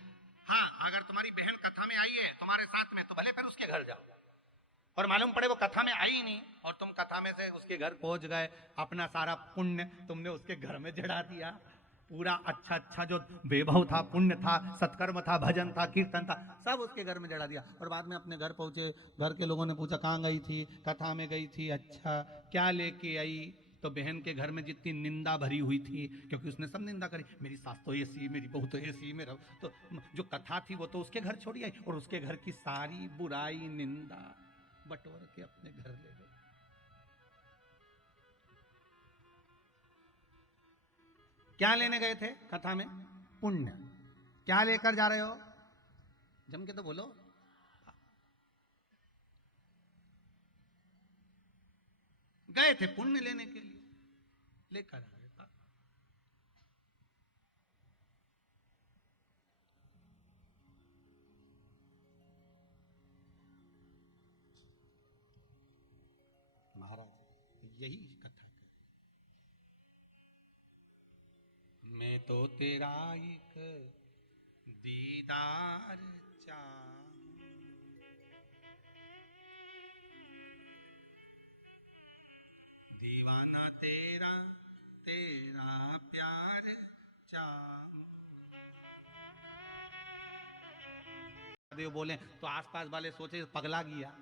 हाँ, अगर तुम्हारी बहन कथा में आई है तुम्हारे साथ में तो भले फिर उसके घर जाओ, और मालूम पड़े वो कथा में आई ही नहीं और तुम कथा में से उसके घर पहुंच गए, अपना सारा पुण्य तुमने उसके घर में जड़ा दिया, पूरा अच्छा अच्छा जो वैभव था, पुण्य था, सत्कर्म था, भजन था, कीर्तन था, सब उसके घर में जड़ा दिया। और बाद में अपने घर पहुंचे, घर के लोगों ने पूछा कहाँ गई थी, कथा में गई थी, अच्छा क्या लेके आई? तो बहन के घर में जितनी निंदा भरी हुई थी, क्योंकि उसने सब निंदा करी, मेरी सास तो ऐसी, मेरी बहू तो ऐसी, मेरा तो जो कथा थी वो तो उसके घर छोड़ी आई, और उसके घर की सारी बुराई निंदा बटोर के अपने घर ले गए। क्या लेने गए थे कथा में? पुण्य। क्या लेकर जा रहे हो? जम के तो बोलो। गए थे पुण्य लेने के लिए, लेकर आ गए। महाराज यही कथा है। मैं तो तेरा एक दीदार चाहूं, दीवाना तेरा तेरा प्यार चाहूं। देव बोले तो आसपास वाले सोचे पगला गया।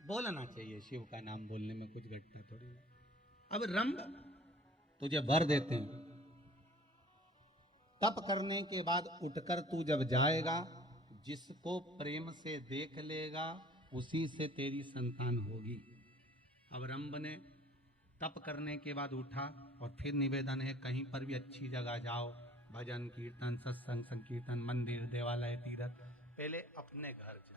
बोलना चाहिए, शिव का नाम बोलने में कुछ घटता थोड़ी है। अब रंभ तुझे वर देते हैं, तप करने के बाद उठकर तू जब जाएगा, जिसको प्रेम से देख लेगा उसी से तेरी संतान होगी। अब रंभ ने तप करने के बाद उठा, और फिर निवेदन है कहीं पर भी अच्छी जगह जाओ, भजन कीर्तन सत्संग संकीर्तन मंदिर देवालय तीर्थ, पहले अपने घर जाओ।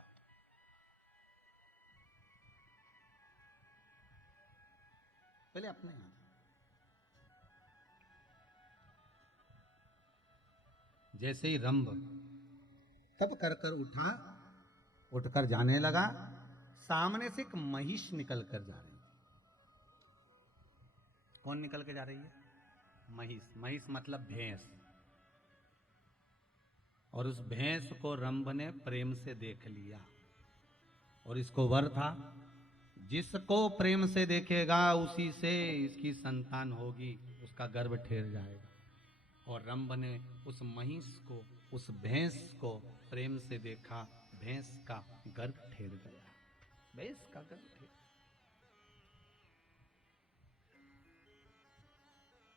पहले अपने यहाँ। जैसे ही रंभ तब कर कर उठा, उठकर जाने लगा, सामने से एक महिष निकल कर जा रही है। कौन निकल के जा रही है? महिष। महिष मतलब भैंस। और उस भैंस को रंभ ने प्रेम से देख लिया, और इसको वर था, जिसको प्रेम से देखेगा उसी से इसकी संतान होगी, उसका गर्भ ठेर जाएगा। और रंभ ने उस महिष को, उस भैंस को प्रेम से देखा, भैंस का गर्भ ठेर गया। भैंस का गर्भ ठेर।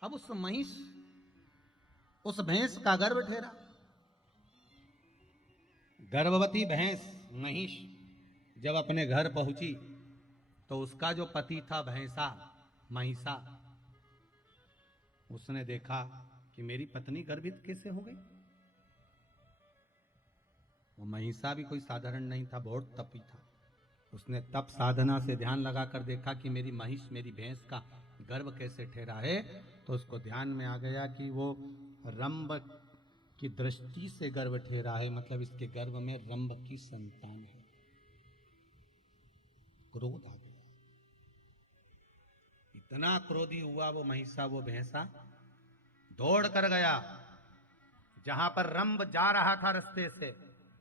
अब उस महिष, उस भैंस का गर्भ ठेरा। गर्भवती भैंस महिष जब अपने घर पहुंची, तो उसका जो पति था भैंसा, महिषा, उसने देखा कि मेरी पत्नी गर्भित कैसे हो गई। वो महिषा भी कोई साधारण नहीं था, बहुत तपी था। उसने तप साधना से ध्यान लगाकर देखा कि मेरी महिष, मेरी भैंस का गर्भ कैसे ठहरा है। तो उसको ध्यान में आ गया कि वो रंभ की दृष्टि से गर्भ ठहरा है, मतलब इसके गर्भ में रंभ की संतान है। क्रोध आ गया, इतना क्रोधी हुआ वो महिषा, वो भैंसा दौड़ कर गया जहां पर रंभ जा रहा था रास्ते से,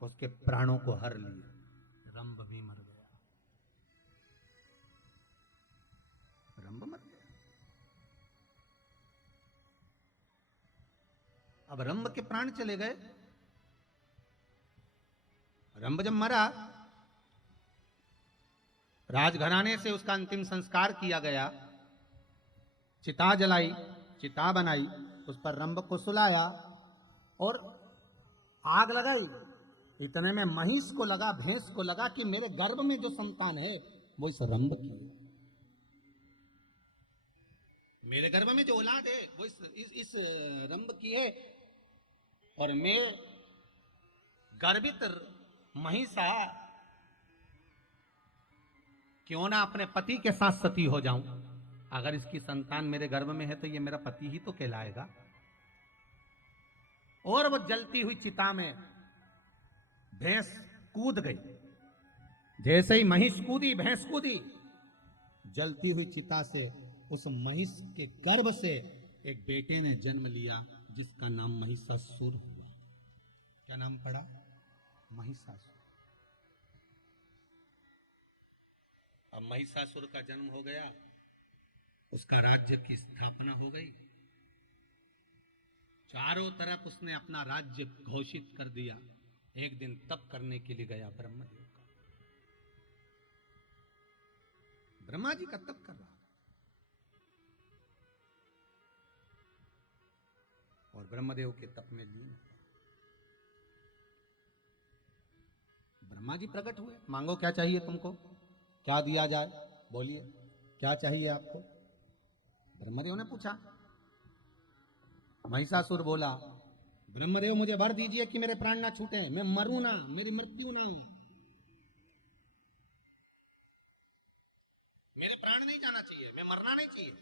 उसके प्राणों को हर लिए। रंभ भी मर गया, रंभ मर गया। अब रंभ के प्राण चले गए। रंभ जब मरा, राजघराने से उसका अंतिम संस्कार किया गया, चिता जलाई, चिता बनाई, उस पर रंभ को सुलाया और आग लगाई। इतने में महिष को लगा, भैंस को लगा कि मेरे गर्भ में जो संतान है वो इस रंभ की है, मेरे गर्भ में जो औलाद है वो इस रंभ की है, और मैं गर्भित महिषा क्यों ना अपने पति के साथ सती हो जाऊं। अगर इसकी संतान मेरे गर्भ में है तो ये मेरा पति ही तो कहलाएगा। और वो जलती हुई चिता में भैंस कूद गई। जैसे ही महिष कूदी, भैंस कूदी, जलती हुई चिता से उस महिष के गर्भ से एक बेटे ने जन्म लिया, जिसका नाम महिषासुर हुआ। क्या नाम पड़ा? महिषासुर। अब महिषासुर का जन्म हो गया, उसका राज्य की स्थापना हो गई, चारों तरफ उसने अपना राज्य घोषित कर दिया। एक दिन तप करने के लिए गया ब्रह्मदेव का। ब्रह्मा जी का तप कर रहा और ब्रह्मदेव के तप में लीन। ब्रह्मा जी प्रकट हुए, मांगो क्या चाहिए तुमको, क्या दिया जाए, बोलिए क्या चाहिए आपको। ब्रह्मदेव ने पूछा। महिषासुर बोला, ब्रह्मदेव मुझे वर दीजिए कि मेरे प्राण ना छूटे, मैं मरूं ना, मेरी मृत्यु ना हो, मेरे प्राण नहीं जाना चाहिए, मैं मरना नहीं चाहिए।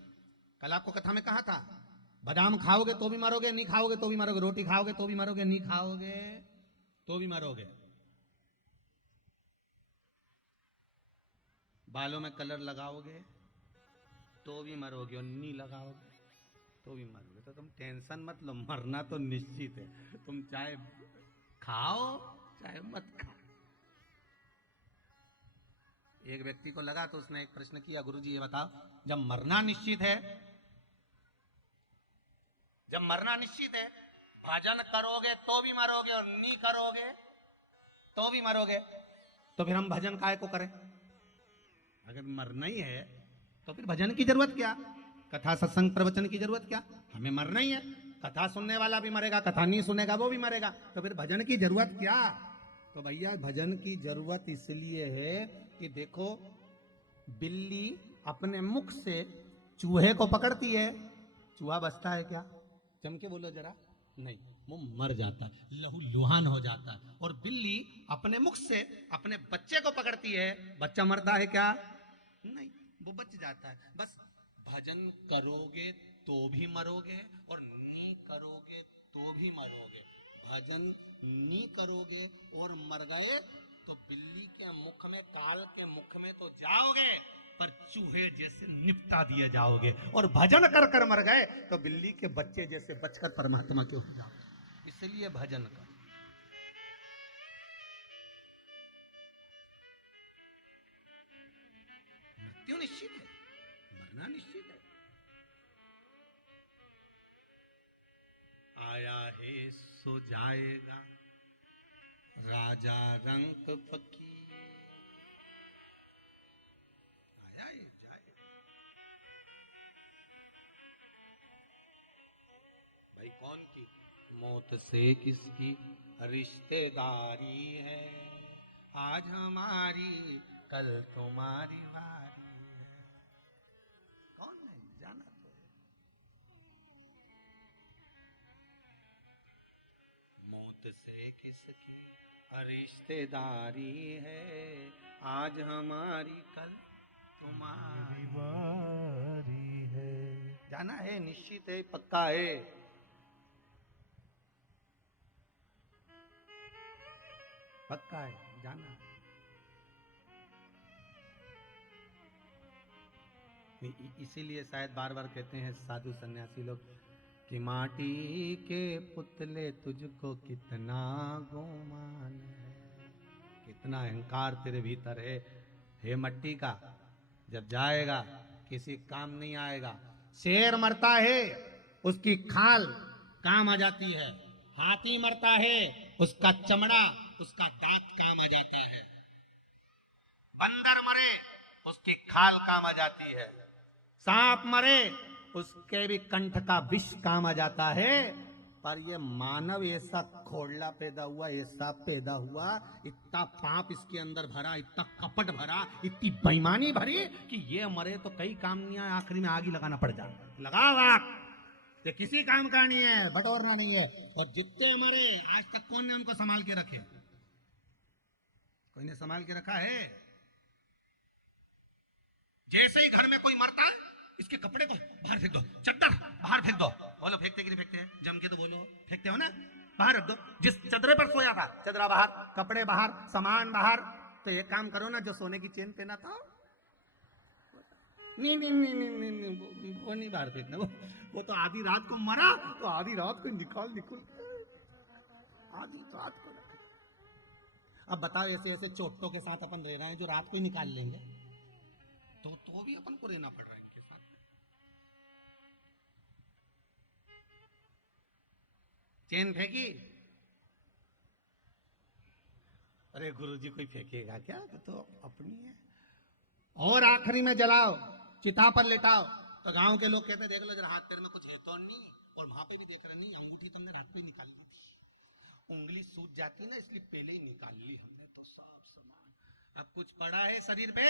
कल आपको कथा में कहा था, बादाम खाओगे तो भी मरोगे, नहीं खाओगे तो भी मरोगे, रोटी खाओगे तो भी मरोगे, नहीं खाओगे तो भी मरोगे, बालों में कलर लगाओगे तो भी मरोगे और नहीं लगाओगे तो भी मरोगे। तो तुम टेंशन मत लो, मरना तो निश्चित है, तुम चाहे खाओ चाहे मत खाओ। एक व्यक्ति को लगा तो उसने एक प्रश्न किया, गुरुजी ये बताओ, जब मरना निश्चित है, जब मरना निश्चित है, भजन करोगे तो भी मरोगे और नहीं करोगे तो भी मरोगे, तो फिर हम भजन काहे को करें? अगर मरना ही है तो फिर भजन की जरूरत क्या, कथा सत्संग प्रवचन की जरूरत क्या? हमें मरना ही है, कथा सुनने वाला भी मरेगा, कथा नहीं सुनेगा वो भी मरेगा, तो फिर भजन की जरूरत क्या? तो भैया भजन की जरूरत इसलिए है कि देखो, बिल्ली अपने मुख से चूहे को पकड़ती है, चूहा बचता है क्या? जम के बोलो जरा, नहीं, वो मर जाता है, लहू लुहान हो जाता है। और बिल्ली अपने मुख से अपने बच्चे को पकड़ती है, बच्चा मरता है क्या? नहीं, वो बच जाता है। बस भजन करोगे तो भी मरोगे और नहीं करोगे तो भी मरोगे। भजन नहीं करोगे और मर गए तो बिल्ली के मुख में, काल के मुख में तो जाओगे, पर चूहे जैसे निपटा दिए जाओगे। और भजन कर कर मर गए तो बिल्ली के बच्चे जैसे बचकर परमात्मा के हो जाओगे। इसलिए भजन कर। मृत्यु निश्चित है, मरना निश्चित है। आया है सो जाएगा, राजा रंक फकीर, आया है जाएगा। भाई कौन की? मौत से किसकी रिश्तेदारी है, आज हमारी कल तुम्हारी बारी है। कौन है? जाना तो है। मौत से किसकी रिश्तेदारी है, आज हमारी कल तुम्हारी बारी है। जाना है, निश्चित है, पक्का है। पक्का है, जाना है। इसीलिए शायद बार बार कहते हैं साधु सन्यासी लोग कि माटी के पुतले तुझको कितना गुमान है, कितना अहंकार तेरे भीतर है, हे मट्टी का, जब जाएगा किसी काम नहीं आएगा। शेर मरता है उसकी खाल काम आ जाती है, हाथी मरता है उसका चमड़ा, उसका दांत काम आ जाता है, बंदर मरे उसकी खाल काम आ जाती है, सांप मरे उसके भी कंठ का विष काम आ जाता है। पर ये मानव ऐसा खोड़ला पैदा हुआ, ऐसा पैदा हुआ, इतना पाप इसके अंदर भरा, इतना कपट भरा, इतनी बेईमानी भरी कि ये मरे तो कई काम नहीं है, आखिरी में आग ही लगाना पड़ जाता। लगाओ आग, ये किसी काम का नहीं है, बटोरना नहीं है। और जितने मरे आज तक कौन ने उनको संभाल के रखे? कोई ने संभाल के रखा है? जैसे ही घर में कोई मरता है, इसके कपड़े को बाहर फेंक दो, चद्दर बाहर फेंक दो। बोलो फेंकते कि नहीं फेंकते? जम के तो बोलो, फेंकते हो ना? बाहर रख दो। जिस चदरे पर सोया था, चदरा बाहर, कपड़े बाहर, सामान बाहर। तो एक काम करो ना, जो सोने की चेन पहना था नहीं, वो नहीं बाहर फेंकना। वो तो आधी रात को मरा तो आधी रात को निकाल आधी रात को रखा। अब बताओ ऐसे ऐसे चोटों के साथ अपन रह रहे हैं जो रात को ही निकाल लेंगे, तो भी अपन को रहना पड़ रहा है इनके साथ। चेन फेंकी, अरे गुरुजी कोई फेंकेगा क्या, तो अपनी है। और आखिरी में जलाओ, चिता पर लेटाओ, तो गांव के लोग कहते देख लो जरा हाथ पैर में कुछ है तो नहीं, और वहां पे भी देख रहे नहीं, अंगूठी तुमने रात पे निकाली थी, उंगली सूज जाती ना इसलिए पहले ही निकाल ली हमने, तो सब सामान। अब कुछ पड़ा है शरीर पे?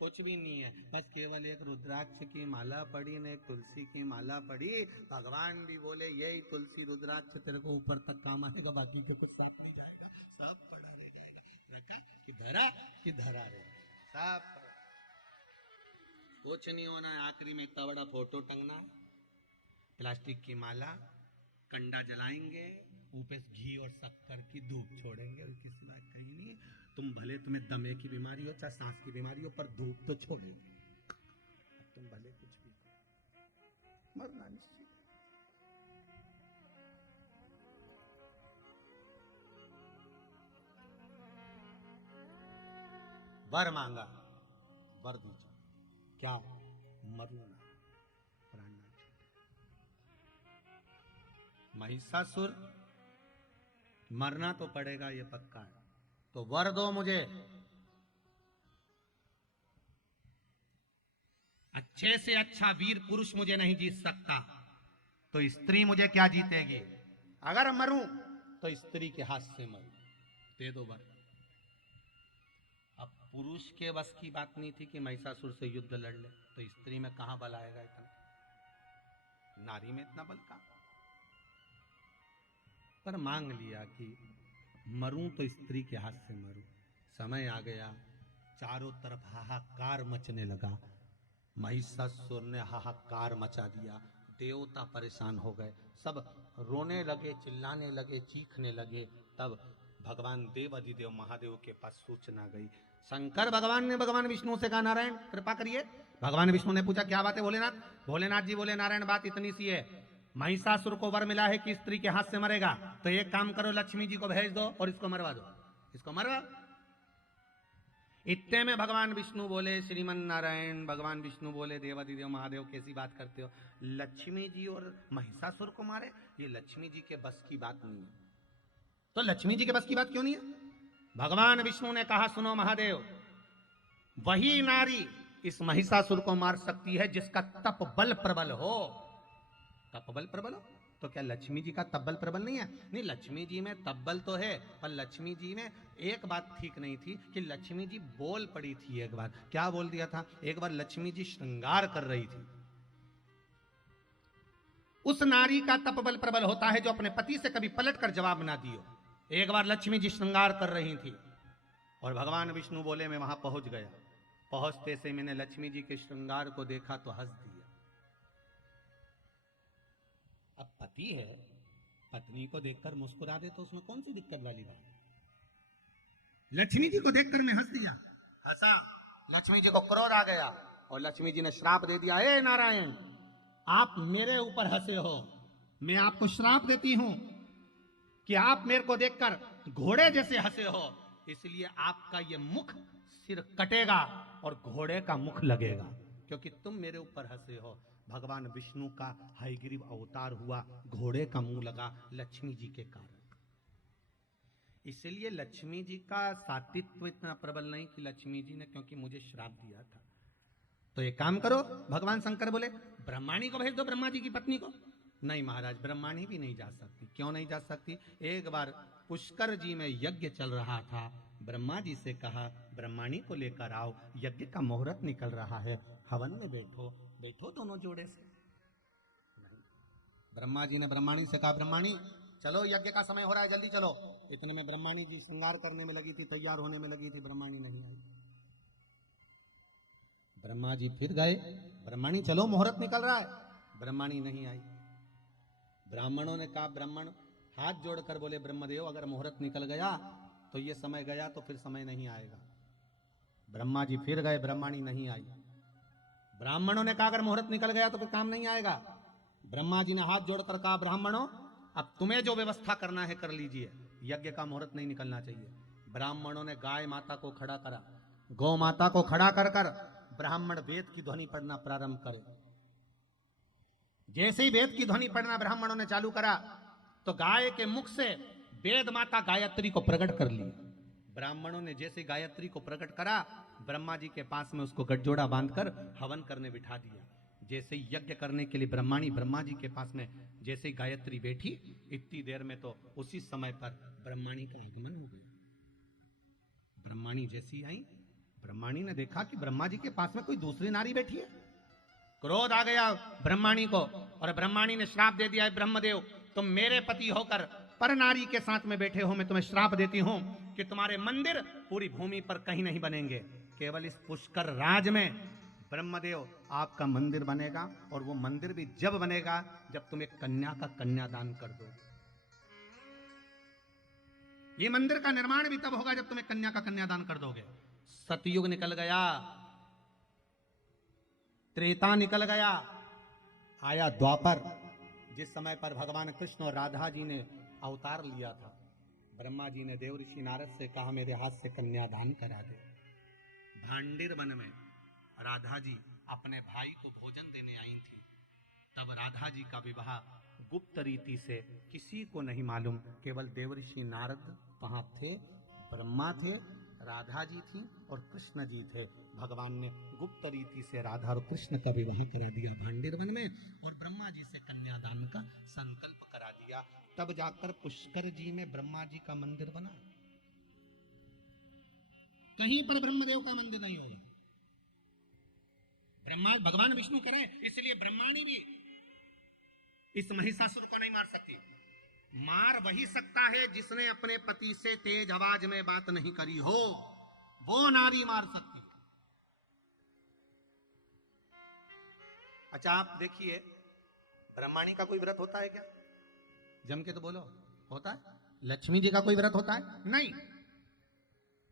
कुछ भी नहीं है, बस केवल एक रुद्राक्ष की माला पड़ी न एक तुलसी की माला पड़ी। भगवान भी बोले यही तुलसी रुद्राक्ष तेरे को ऊपर तक काम आएगा, बाकी के कुछ साफ नहीं जाएगा, सब पड़ा रह जाएगा। रखा कि धरा रहे सब, कुछ नहीं होना है। आखिरी में इतना बड़ा फोटो टंगना, प्लास्टिक की माला, कंडा जलाएंगे, ऊपर घी और शक्कर की धूप छोड़ेंगे, और किसी बात कहीं नहीं। तुम भले तुम्हें दमे की बीमारी हो चाहे सांस की बीमारी हो, पर धूप तो छोड़ेंगे। तुम भले कुछ भी मरना निश्चित। वर मांगा, वर दीजिए। क्या? मरना ना, प्राण ना छूटे। महिषासुर मरना तो पड़ेगा, ये पक्का है, तो वर दो मुझे। अच्छे से अच्छा वीर पुरुष मुझे नहीं जीत सकता, तो स्त्री मुझे क्या जीतेगी? अगर मरूं तो स्त्री के हाथ से मरूं, दे दो वर। अब पुरुष के बस की बात नहीं थी कि महिषासुर से युद्ध लड़ ले, तो स्त्री में कहां बल आएगा इतना? नारी में इतना बल का? पर मांग लिया कि मरूं तो स्त्री के हाथ से मरूं। समय आ गया, चारों तरफ हाहाकार मचने लगा। महिषासुर ने हाहाकार मचा दिया, देवता परेशान हो गए, सब रोने लगे, चिल्लाने लगे, चीखने लगे। तब भगवान देव अधिदेव महादेव के पास सूचना गई। शंकर भगवान ने भगवान विष्णु से कहा, नारायण कृपा करिए। भगवान विष्णु ने पूछा, क्या बात है भोलेनाथ? भोलेनाथ जी बोले, नारायण बात इतनी सी है, महिषासुर को वर मिला है कि स्त्री के हाथ से मरेगा, तो एक काम करो, लक्ष्मी जी को भेज दो और इसको मरवा दो, इसको मरवा। इतने में भगवान विष्णु बोले, श्रीमन नारायण। भगवान विष्णु बोले, देवादिदेव महादेव कैसी बात करते हो, लक्ष्मी जी और महिषासुर को मारे, ये लक्ष्मी जी के बस की बात नहीं है। तो लक्ष्मी जी के बस की बात क्यों नहीं है? भगवान विष्णु ने कहा, सुनो महादेव, वही नारी इस महिषासुर को मार सकती है जिसका तप बल प्रबल हो। तप बल प्रबल हो तो क्या लक्ष्मी जी का तप बल प्रबल नहीं है? नहीं, लक्ष्मी जी में तप बल तो है, पर लक्ष्मी जी में एक बात ठीक नहीं थी कि लक्ष्मी जी बोल पड़ी थी। एक बार क्या बोल दिया था? एक बार लक्ष्मी जी श्रृंगार कर रही थी। उस नारी का तप बल प्रबल होता है जो अपने पति से कभी पलट कर जवाब ना दियो। एक बार लक्ष्मी जी श्रृंगार कर रही थी और भगवान विष्णु बोले, मैं वहां पहुंच गया। पहुंचते से मैंने लक्ष्मी जी के श्रृंगार को देखा तो हंस दिया। अब पति है, पत्नी को देखकर मुस्कुरा दे तो उसमें कौन सी दिक्कत वाली बात? लक्ष्मी जी को देखकर मैं हंस दिया, हंसा। लक्ष्मी जी को क्रोध आ गया और लक्ष्मी जी ने श्राप दे दिया, हे नारायण, आप मेरे ऊपर हंसे हो, मैं आपको श्राप देती हूं कि आप मेरे को देखकर घोड़े जैसे हंसे हो, इसलिए आपका ये मुख सिर कटेगा और घोड़े का मुख लगेगा, क्योंकि तुम मेरे ऊपर हंसे हो। भगवान विष्णु का हयग्रीव अवतार हुआ, घोड़े का मुंह लगा लक्ष्मी जी के कारण। इसलिए लक्ष्मी जी का सात्वित्व इतना प्रबल नहीं कि लक्ष्मी जी ने क्योंकि मुझे श्राप दिया था। तो एक काम करो, भगवान शंकर बोले, ब्रह्माणी को भेज दो, ब्रह्मा जी की पत्नी को। नहीं महाराज, ब्रह्माणी भी नहीं जा सकती। क्यों नहीं जा सकती? एक बार पुष्कर जी में यज्ञ चल रहा था, ब्रह्मा जी से कहा, ब्रह्माणी को लेकर आओ, यज्ञ का मुहूर्त निकल रहा है, हवन में बैठो, बैठो दोनों जोड़े से। नहीं, ब्रह्मा जी ने ब्रह्माणी से कहा, ब्रह्माणी चलो, यज्ञ का समय हो रहा है, जल्दी चलो। इतने में ब्रह्माणी जी श्रृंगार करने में लगी थी, तैयार होने में लगी थी, ब्रह्माणी नहीं आई। ब्रह्मा जी फिर गए, ब्रह्माणी चलो मुहूर्त निकल रहा है, ब्रह्माणी नहीं आई। ब्राह्मणों ने कहा, ब्राह्मण हाथ जोड़कर बोले, ब्रह्मदेव अगर मुहूर्त निकल गया तो ये समय गया, तो फिर समय नहीं आएगा। ब्रह्मा जी फिर गए, ब्रह्माणी नहीं आई। ब्राह्मणों ने कहा अगर मुहूर्त निकल गया तो फिर काम नहीं आएगा। ब्रह्मा जी ने हाथ जोड़कर कहा ब्राह्मणों अब तुम्हें जो व्यवस्था करना है कर लीजिए, यज्ञ का मुहूर्त नहीं निकलना चाहिए। ब्राह्मणों ने गाय माता को खड़ा करा, गौ माता को खड़ा कर कर ब्राह्मण वेद की ध्वनि पढ़ना प्रारंभ करे। जैसे ही वेद की ध्वनि पढ़ना ब्राह्मणों ने चालू करा तो गाय के मुख से वेद माता गायत्री को प्रकट कर ली। ब्राह्मणों ने जैसे गायत्री को प्रकट करा, ब्रह्मा जी के पास में उसको गठजोड़ा बांधकर हवन करने बिठा दिया। जैसे ही यज्ञ करने के लिए ब्रह्मा जी के पास में जैसे ही गायत्री बैठी, इतनी देर में तो उसी समय पर ब्रह्माणी का आगमन हो गया। ब्रह्माणी जैसी आई, ब्रह्माणी ने देखा कि ब्रह्मा जी के पास में कोई दूसरी नारी बैठी है। क्रोध आ गया ब्रह्माणी को और ब्रह्माणी ने श्राप दे दिया है, ब्रह्मदेव तुम मेरे पति होकर पर नारी के साथ में बैठे हो, मैं तुम्हें श्राप देती हूं कि तुम्हारे मंदिर पूरी भूमि पर कहीं नहीं बनेंगे, केवल इस पुष्कर राज में ब्रह्मदेव आपका मंदिर बनेगा, और वो मंदिर भी जब बनेगा जब तुम एक कन्या का कन्यादान कर दो। ये मंदिर का निर्माण भी तब होगा जब तुम एक कन्या का कन्यादान कर दोगे। सतयुग निकल गया, त्रेता निकल गया, आया द्वापर, जिस समय पर भगवान कृष्ण और राधा जी ने अवतार लिया था। ब्रह्मा जी ने देव ऋषि नारद से कहा मेरे हाथ से कन्यादान करा दे। भांडिर वन में राधा जी अपने भाई को भोजन देने आई थी। तब राधा जी का विवाह गुप्त रीति से किसी को नहीं मालूम, केवल देव ऋषि नारद वहां थे, ब्रह्मा थे, राधा जी थी और कृष्ण जी थे। भगवान ने गुप्त रीति से राधा और कृष्ण का विवाह करा दिया भांडिर वन में, और ब्रह्मा जी से कन्यादान का संकल्प करा दिया। तब जाकर पुष्कर जी में ब्रह्मा जी का मंदिर बना। कहीं पर ब्रह्मदेव का मंदिर नहीं होगा, ब्रह्मा भगवान विष्णु करें, इसलिए ब्रह्माणी भी इस महिषासुर को नहीं मार सकती। मार वही सकता है जिसने अपने पति से तेज आवाज में बात नहीं करी हो, वो नारी मार सकती है। अच्छा आप देखिए, ब्रह्माणी का कोई व्रत होता है क्या? जम के तो बोलो, होता है? लक्ष्मी जी का कोई व्रत होता है? नहीं।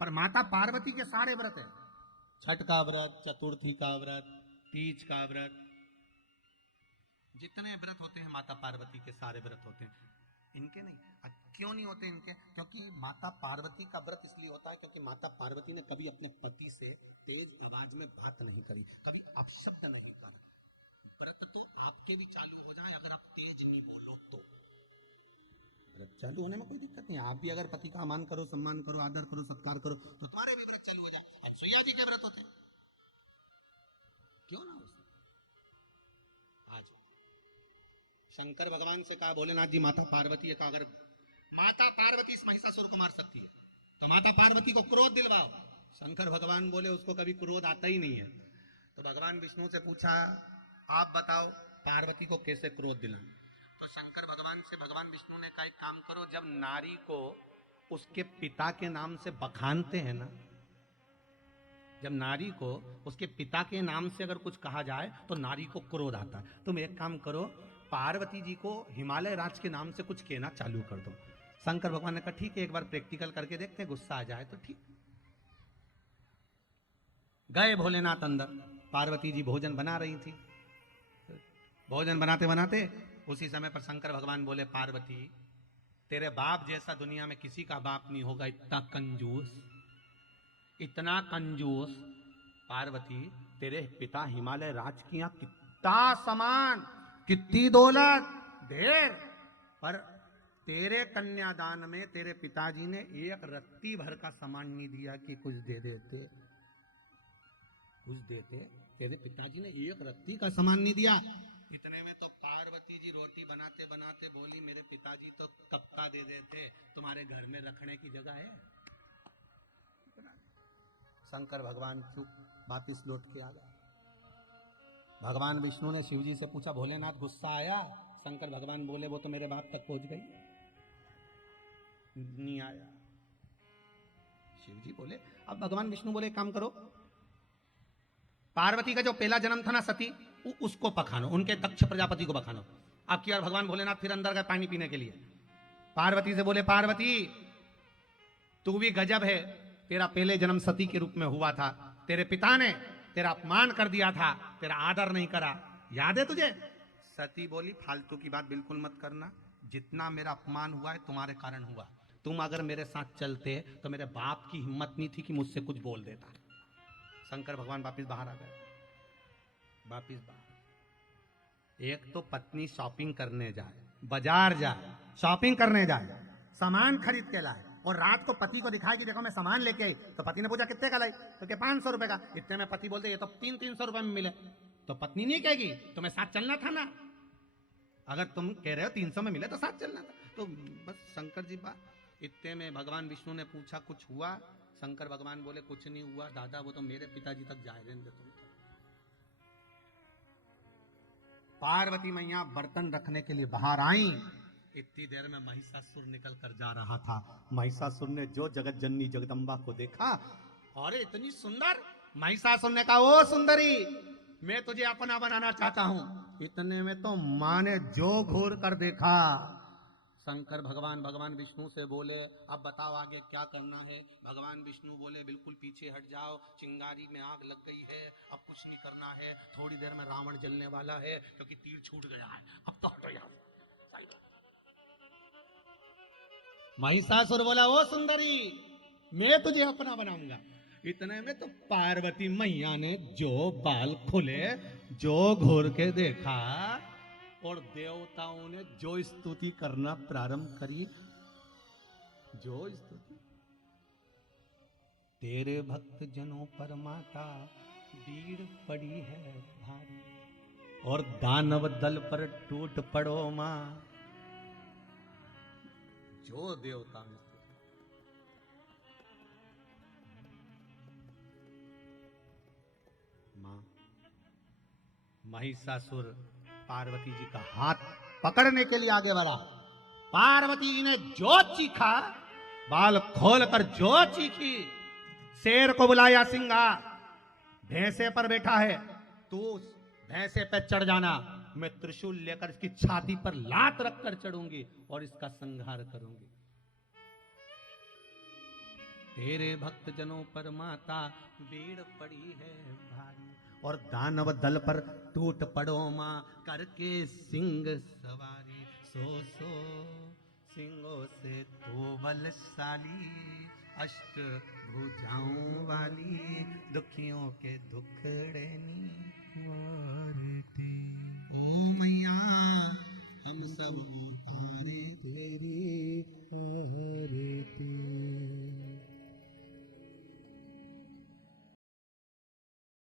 पर माता पार्वती के सारे व्रत है। छठ का व्रत, चतुर्थी का व्रत, तीज का व्रत, जितने व्रत होते हैं माता पार्वती के सारे व्रत होते हैं। इनके नहीं। क्यों नहीं होते इनके? क्योंकि माता पार्वती का व्रत इसलिए होता है क्योंकि माता पार्वती ने कभी अपने पति से तेज आवाज में बात नहीं करी, कभी अपशब्द नहीं करा। व्रत तो आपके भी चालू हो जाए अगर आप तेज नहीं बोलो तो। व्रत चालू होने में कोई दिक्कत नहीं। आप भी अगर पति का मान करो, सम्मान करो, आदर करो, सत्कार करो तो तुम्हारे भी व्रत चालू हो जाए। अनसुईया जी के व्रत होते, क्यों ना हो? आज शंकर भगवान से कहा, भोलेनाथ जी माता पार्वती का अगर माता पार्वती इस महिषासुर को मार सकती है तो माता पार्वती को क्रोध दिलवाओ। शंकर भगवान बोले उसको कभी क्रोध आता ही नहीं है। तो भगवान विष्णु से पूछा आप बताओ पार्वती को कैसे क्रोध दिलाएं? तो शंकर भगवान से भगवान विष्णु ने कहा एक काम करो, जब नारी को उसके पिता के नाम से बखानते हैं ना, जब नारी को उसके पिता के नाम से अगर कुछ कहा जाए तो नारी को क्रोध आता है। तुम एक काम करो, पार्वती जी को हिमालय राज के नाम से कुछ कहना चालू कर दो। शंकर भगवान ने कहा ठीक है, एक बार प्रैक्टिकल करके देखते हैं, गुस्सा आ जाए तो ठीक। गए भोलेनाथ अंदर, पार्वती जी भोजन बना रही थी। भोजन बनाते बनाते उसी समय पर शंकर भगवान बोले पार्वती तेरे बाप जैसा दुनिया में किसी का बाप नहीं होगा, इतना कंजूस, इतना कंजूस। पार्वती तेरे पिता हिमालय राज की यहाँ कितना सामान, कितनी दौलत, ढेर, पर तेरे कन्यादान में तेरे पिताजी ने एक रत्ती भर का सामान नहीं दिया कि कुछ दे देते, कुछ देते। तेरे पिताजी ने एक रत्ती का सामान नहीं दिया। इतने में तो पार्वती जी रोटी बनाते बनाते बोली मेरे पिताजी तो कप्ता दे देते, तुम्हारे घर में रखने की जगह है? शंकर भगवान चुप, बात इस लौट के आ गया। भगवान विष्णु ने शिव जी से पूछा भोलेनाथ गुस्सा आया? शंकर भगवान बोले वो तो मेरे बाप तक पहुंच गई, नहीं आया। शिव जी बोले, अब भगवान विष्णु बोले काम करो, पार्वती का जो पहला जन्म था ना सती, उसको पखानो, उनके दक्ष प्रजापति को पखानो। अब की बार भगवान भोलेनाथ फिर अंदर गए पानी पीने के लिए। पार्वती से बोले पार्वती तू भी गजब है, तेरा पहले जन्म सती के रूप में हुआ था, तेरे पिता ने तेरा अपमान कर दिया था, तेरा आदर नहीं करा, याद है तुझे? सती बोली फालतू की बात बिल्कुल मत करना, जितना मेरा अपमान हुआ है तुम्हारे कारण हुआ। तुम अगर मेरे साथ चलते तो मेरे बाप की हिम्मत नहीं थी कि मुझसे कुछ बोल देता। शंकर भगवान वापिस बाहर आ गए, वापिस बाहर। एक तो पत्नी शॉपिंग करने जाए, बाजार जाए, शॉपिंग करने जाए, सामान खरीद के लाए, और रात को पति को दिखाए कि देखो मैं सामान लेके आई। तो पति ने पूछा कितने का लाई? तो क्या 500 रुपए का। इतने में पति बोलते ये तो 300 रुपए में मिले। तो पत्नी नहीं कहेगी तुम्हें साथ चलना था ना, अगर तुम कह रहे हो 300 में मिले तो साथ चलना था। तो बस शंकर जी बात। इतने में भगवान विष्णु ने पूछा कुछ हुआ? शंकर भगवान बोले कुछ नहीं हुआ दादा, वो तो मेरे पिताजी तक जाए रहे थे। तुम पार्वती मैया बर्तन रखने के लिए बाहर आई, इतनी देर में महिषासुर निकल कर जा रहा था। महिषासुर ने जो जगत जननी जगदम्बा को देखा, अरे इतनी सुंदर। महिषासुर ने कहा ओ सुंदरी, मैं तुझे अपना बनाना चाहता हूं। इतने में तो मां ने जो घूर कर देखा। शंकर भगवान विष्णु से बोले अब बताओ आगे क्या करना है? भगवान विष्णु बोले बिल्कुल पीछे हट जाओ, चिंगारी में आग लग गई है, अब कुछ नहीं करना है, थोड़ी देर में रावण जलने वाला है क्योंकि तीर छूट गया है, अब तो हटो यहाँ। महिषासुर बोला ओ सुंदरी, मैं तुझे अपना बनाऊंगा। इतने में तो पार्वती मैया ने जो बाल खुले, जो घूर के देखा, और देवताओं ने जो स्तुति करना प्रारंभ करी। जो स्तुति, तेरे भक्त जनों पर माता भीड़ पड़ी है भारी, और दानव दल पर टूट पड़ो मां। जो देवता ने मां, महिषासुर पार्वती जी का हाथ पकड़ने के लिए आगे बढ़ा। पार्वती जी ने जो चीखा, बाल खोलकर जो चीखी, शेर को बुलाया सिंघा, भैंसे पर बैठा है, तू भैंसे पे चढ़ जाना, मैं त्रिशूल लेकर इसकी छाती पर लात रखकर चढ़ूंगी और इसका संहार करूंगी। तेरे भक्त जनों पर माता भीड़ पड़ी है भारी, और दानव दल पर टूट पड़ो मां, करके सिंह सवारी। सो सिंहों से तो बलशाली, अष्ट भुजाओं वाली, दुखियों के दुखड़ेनी,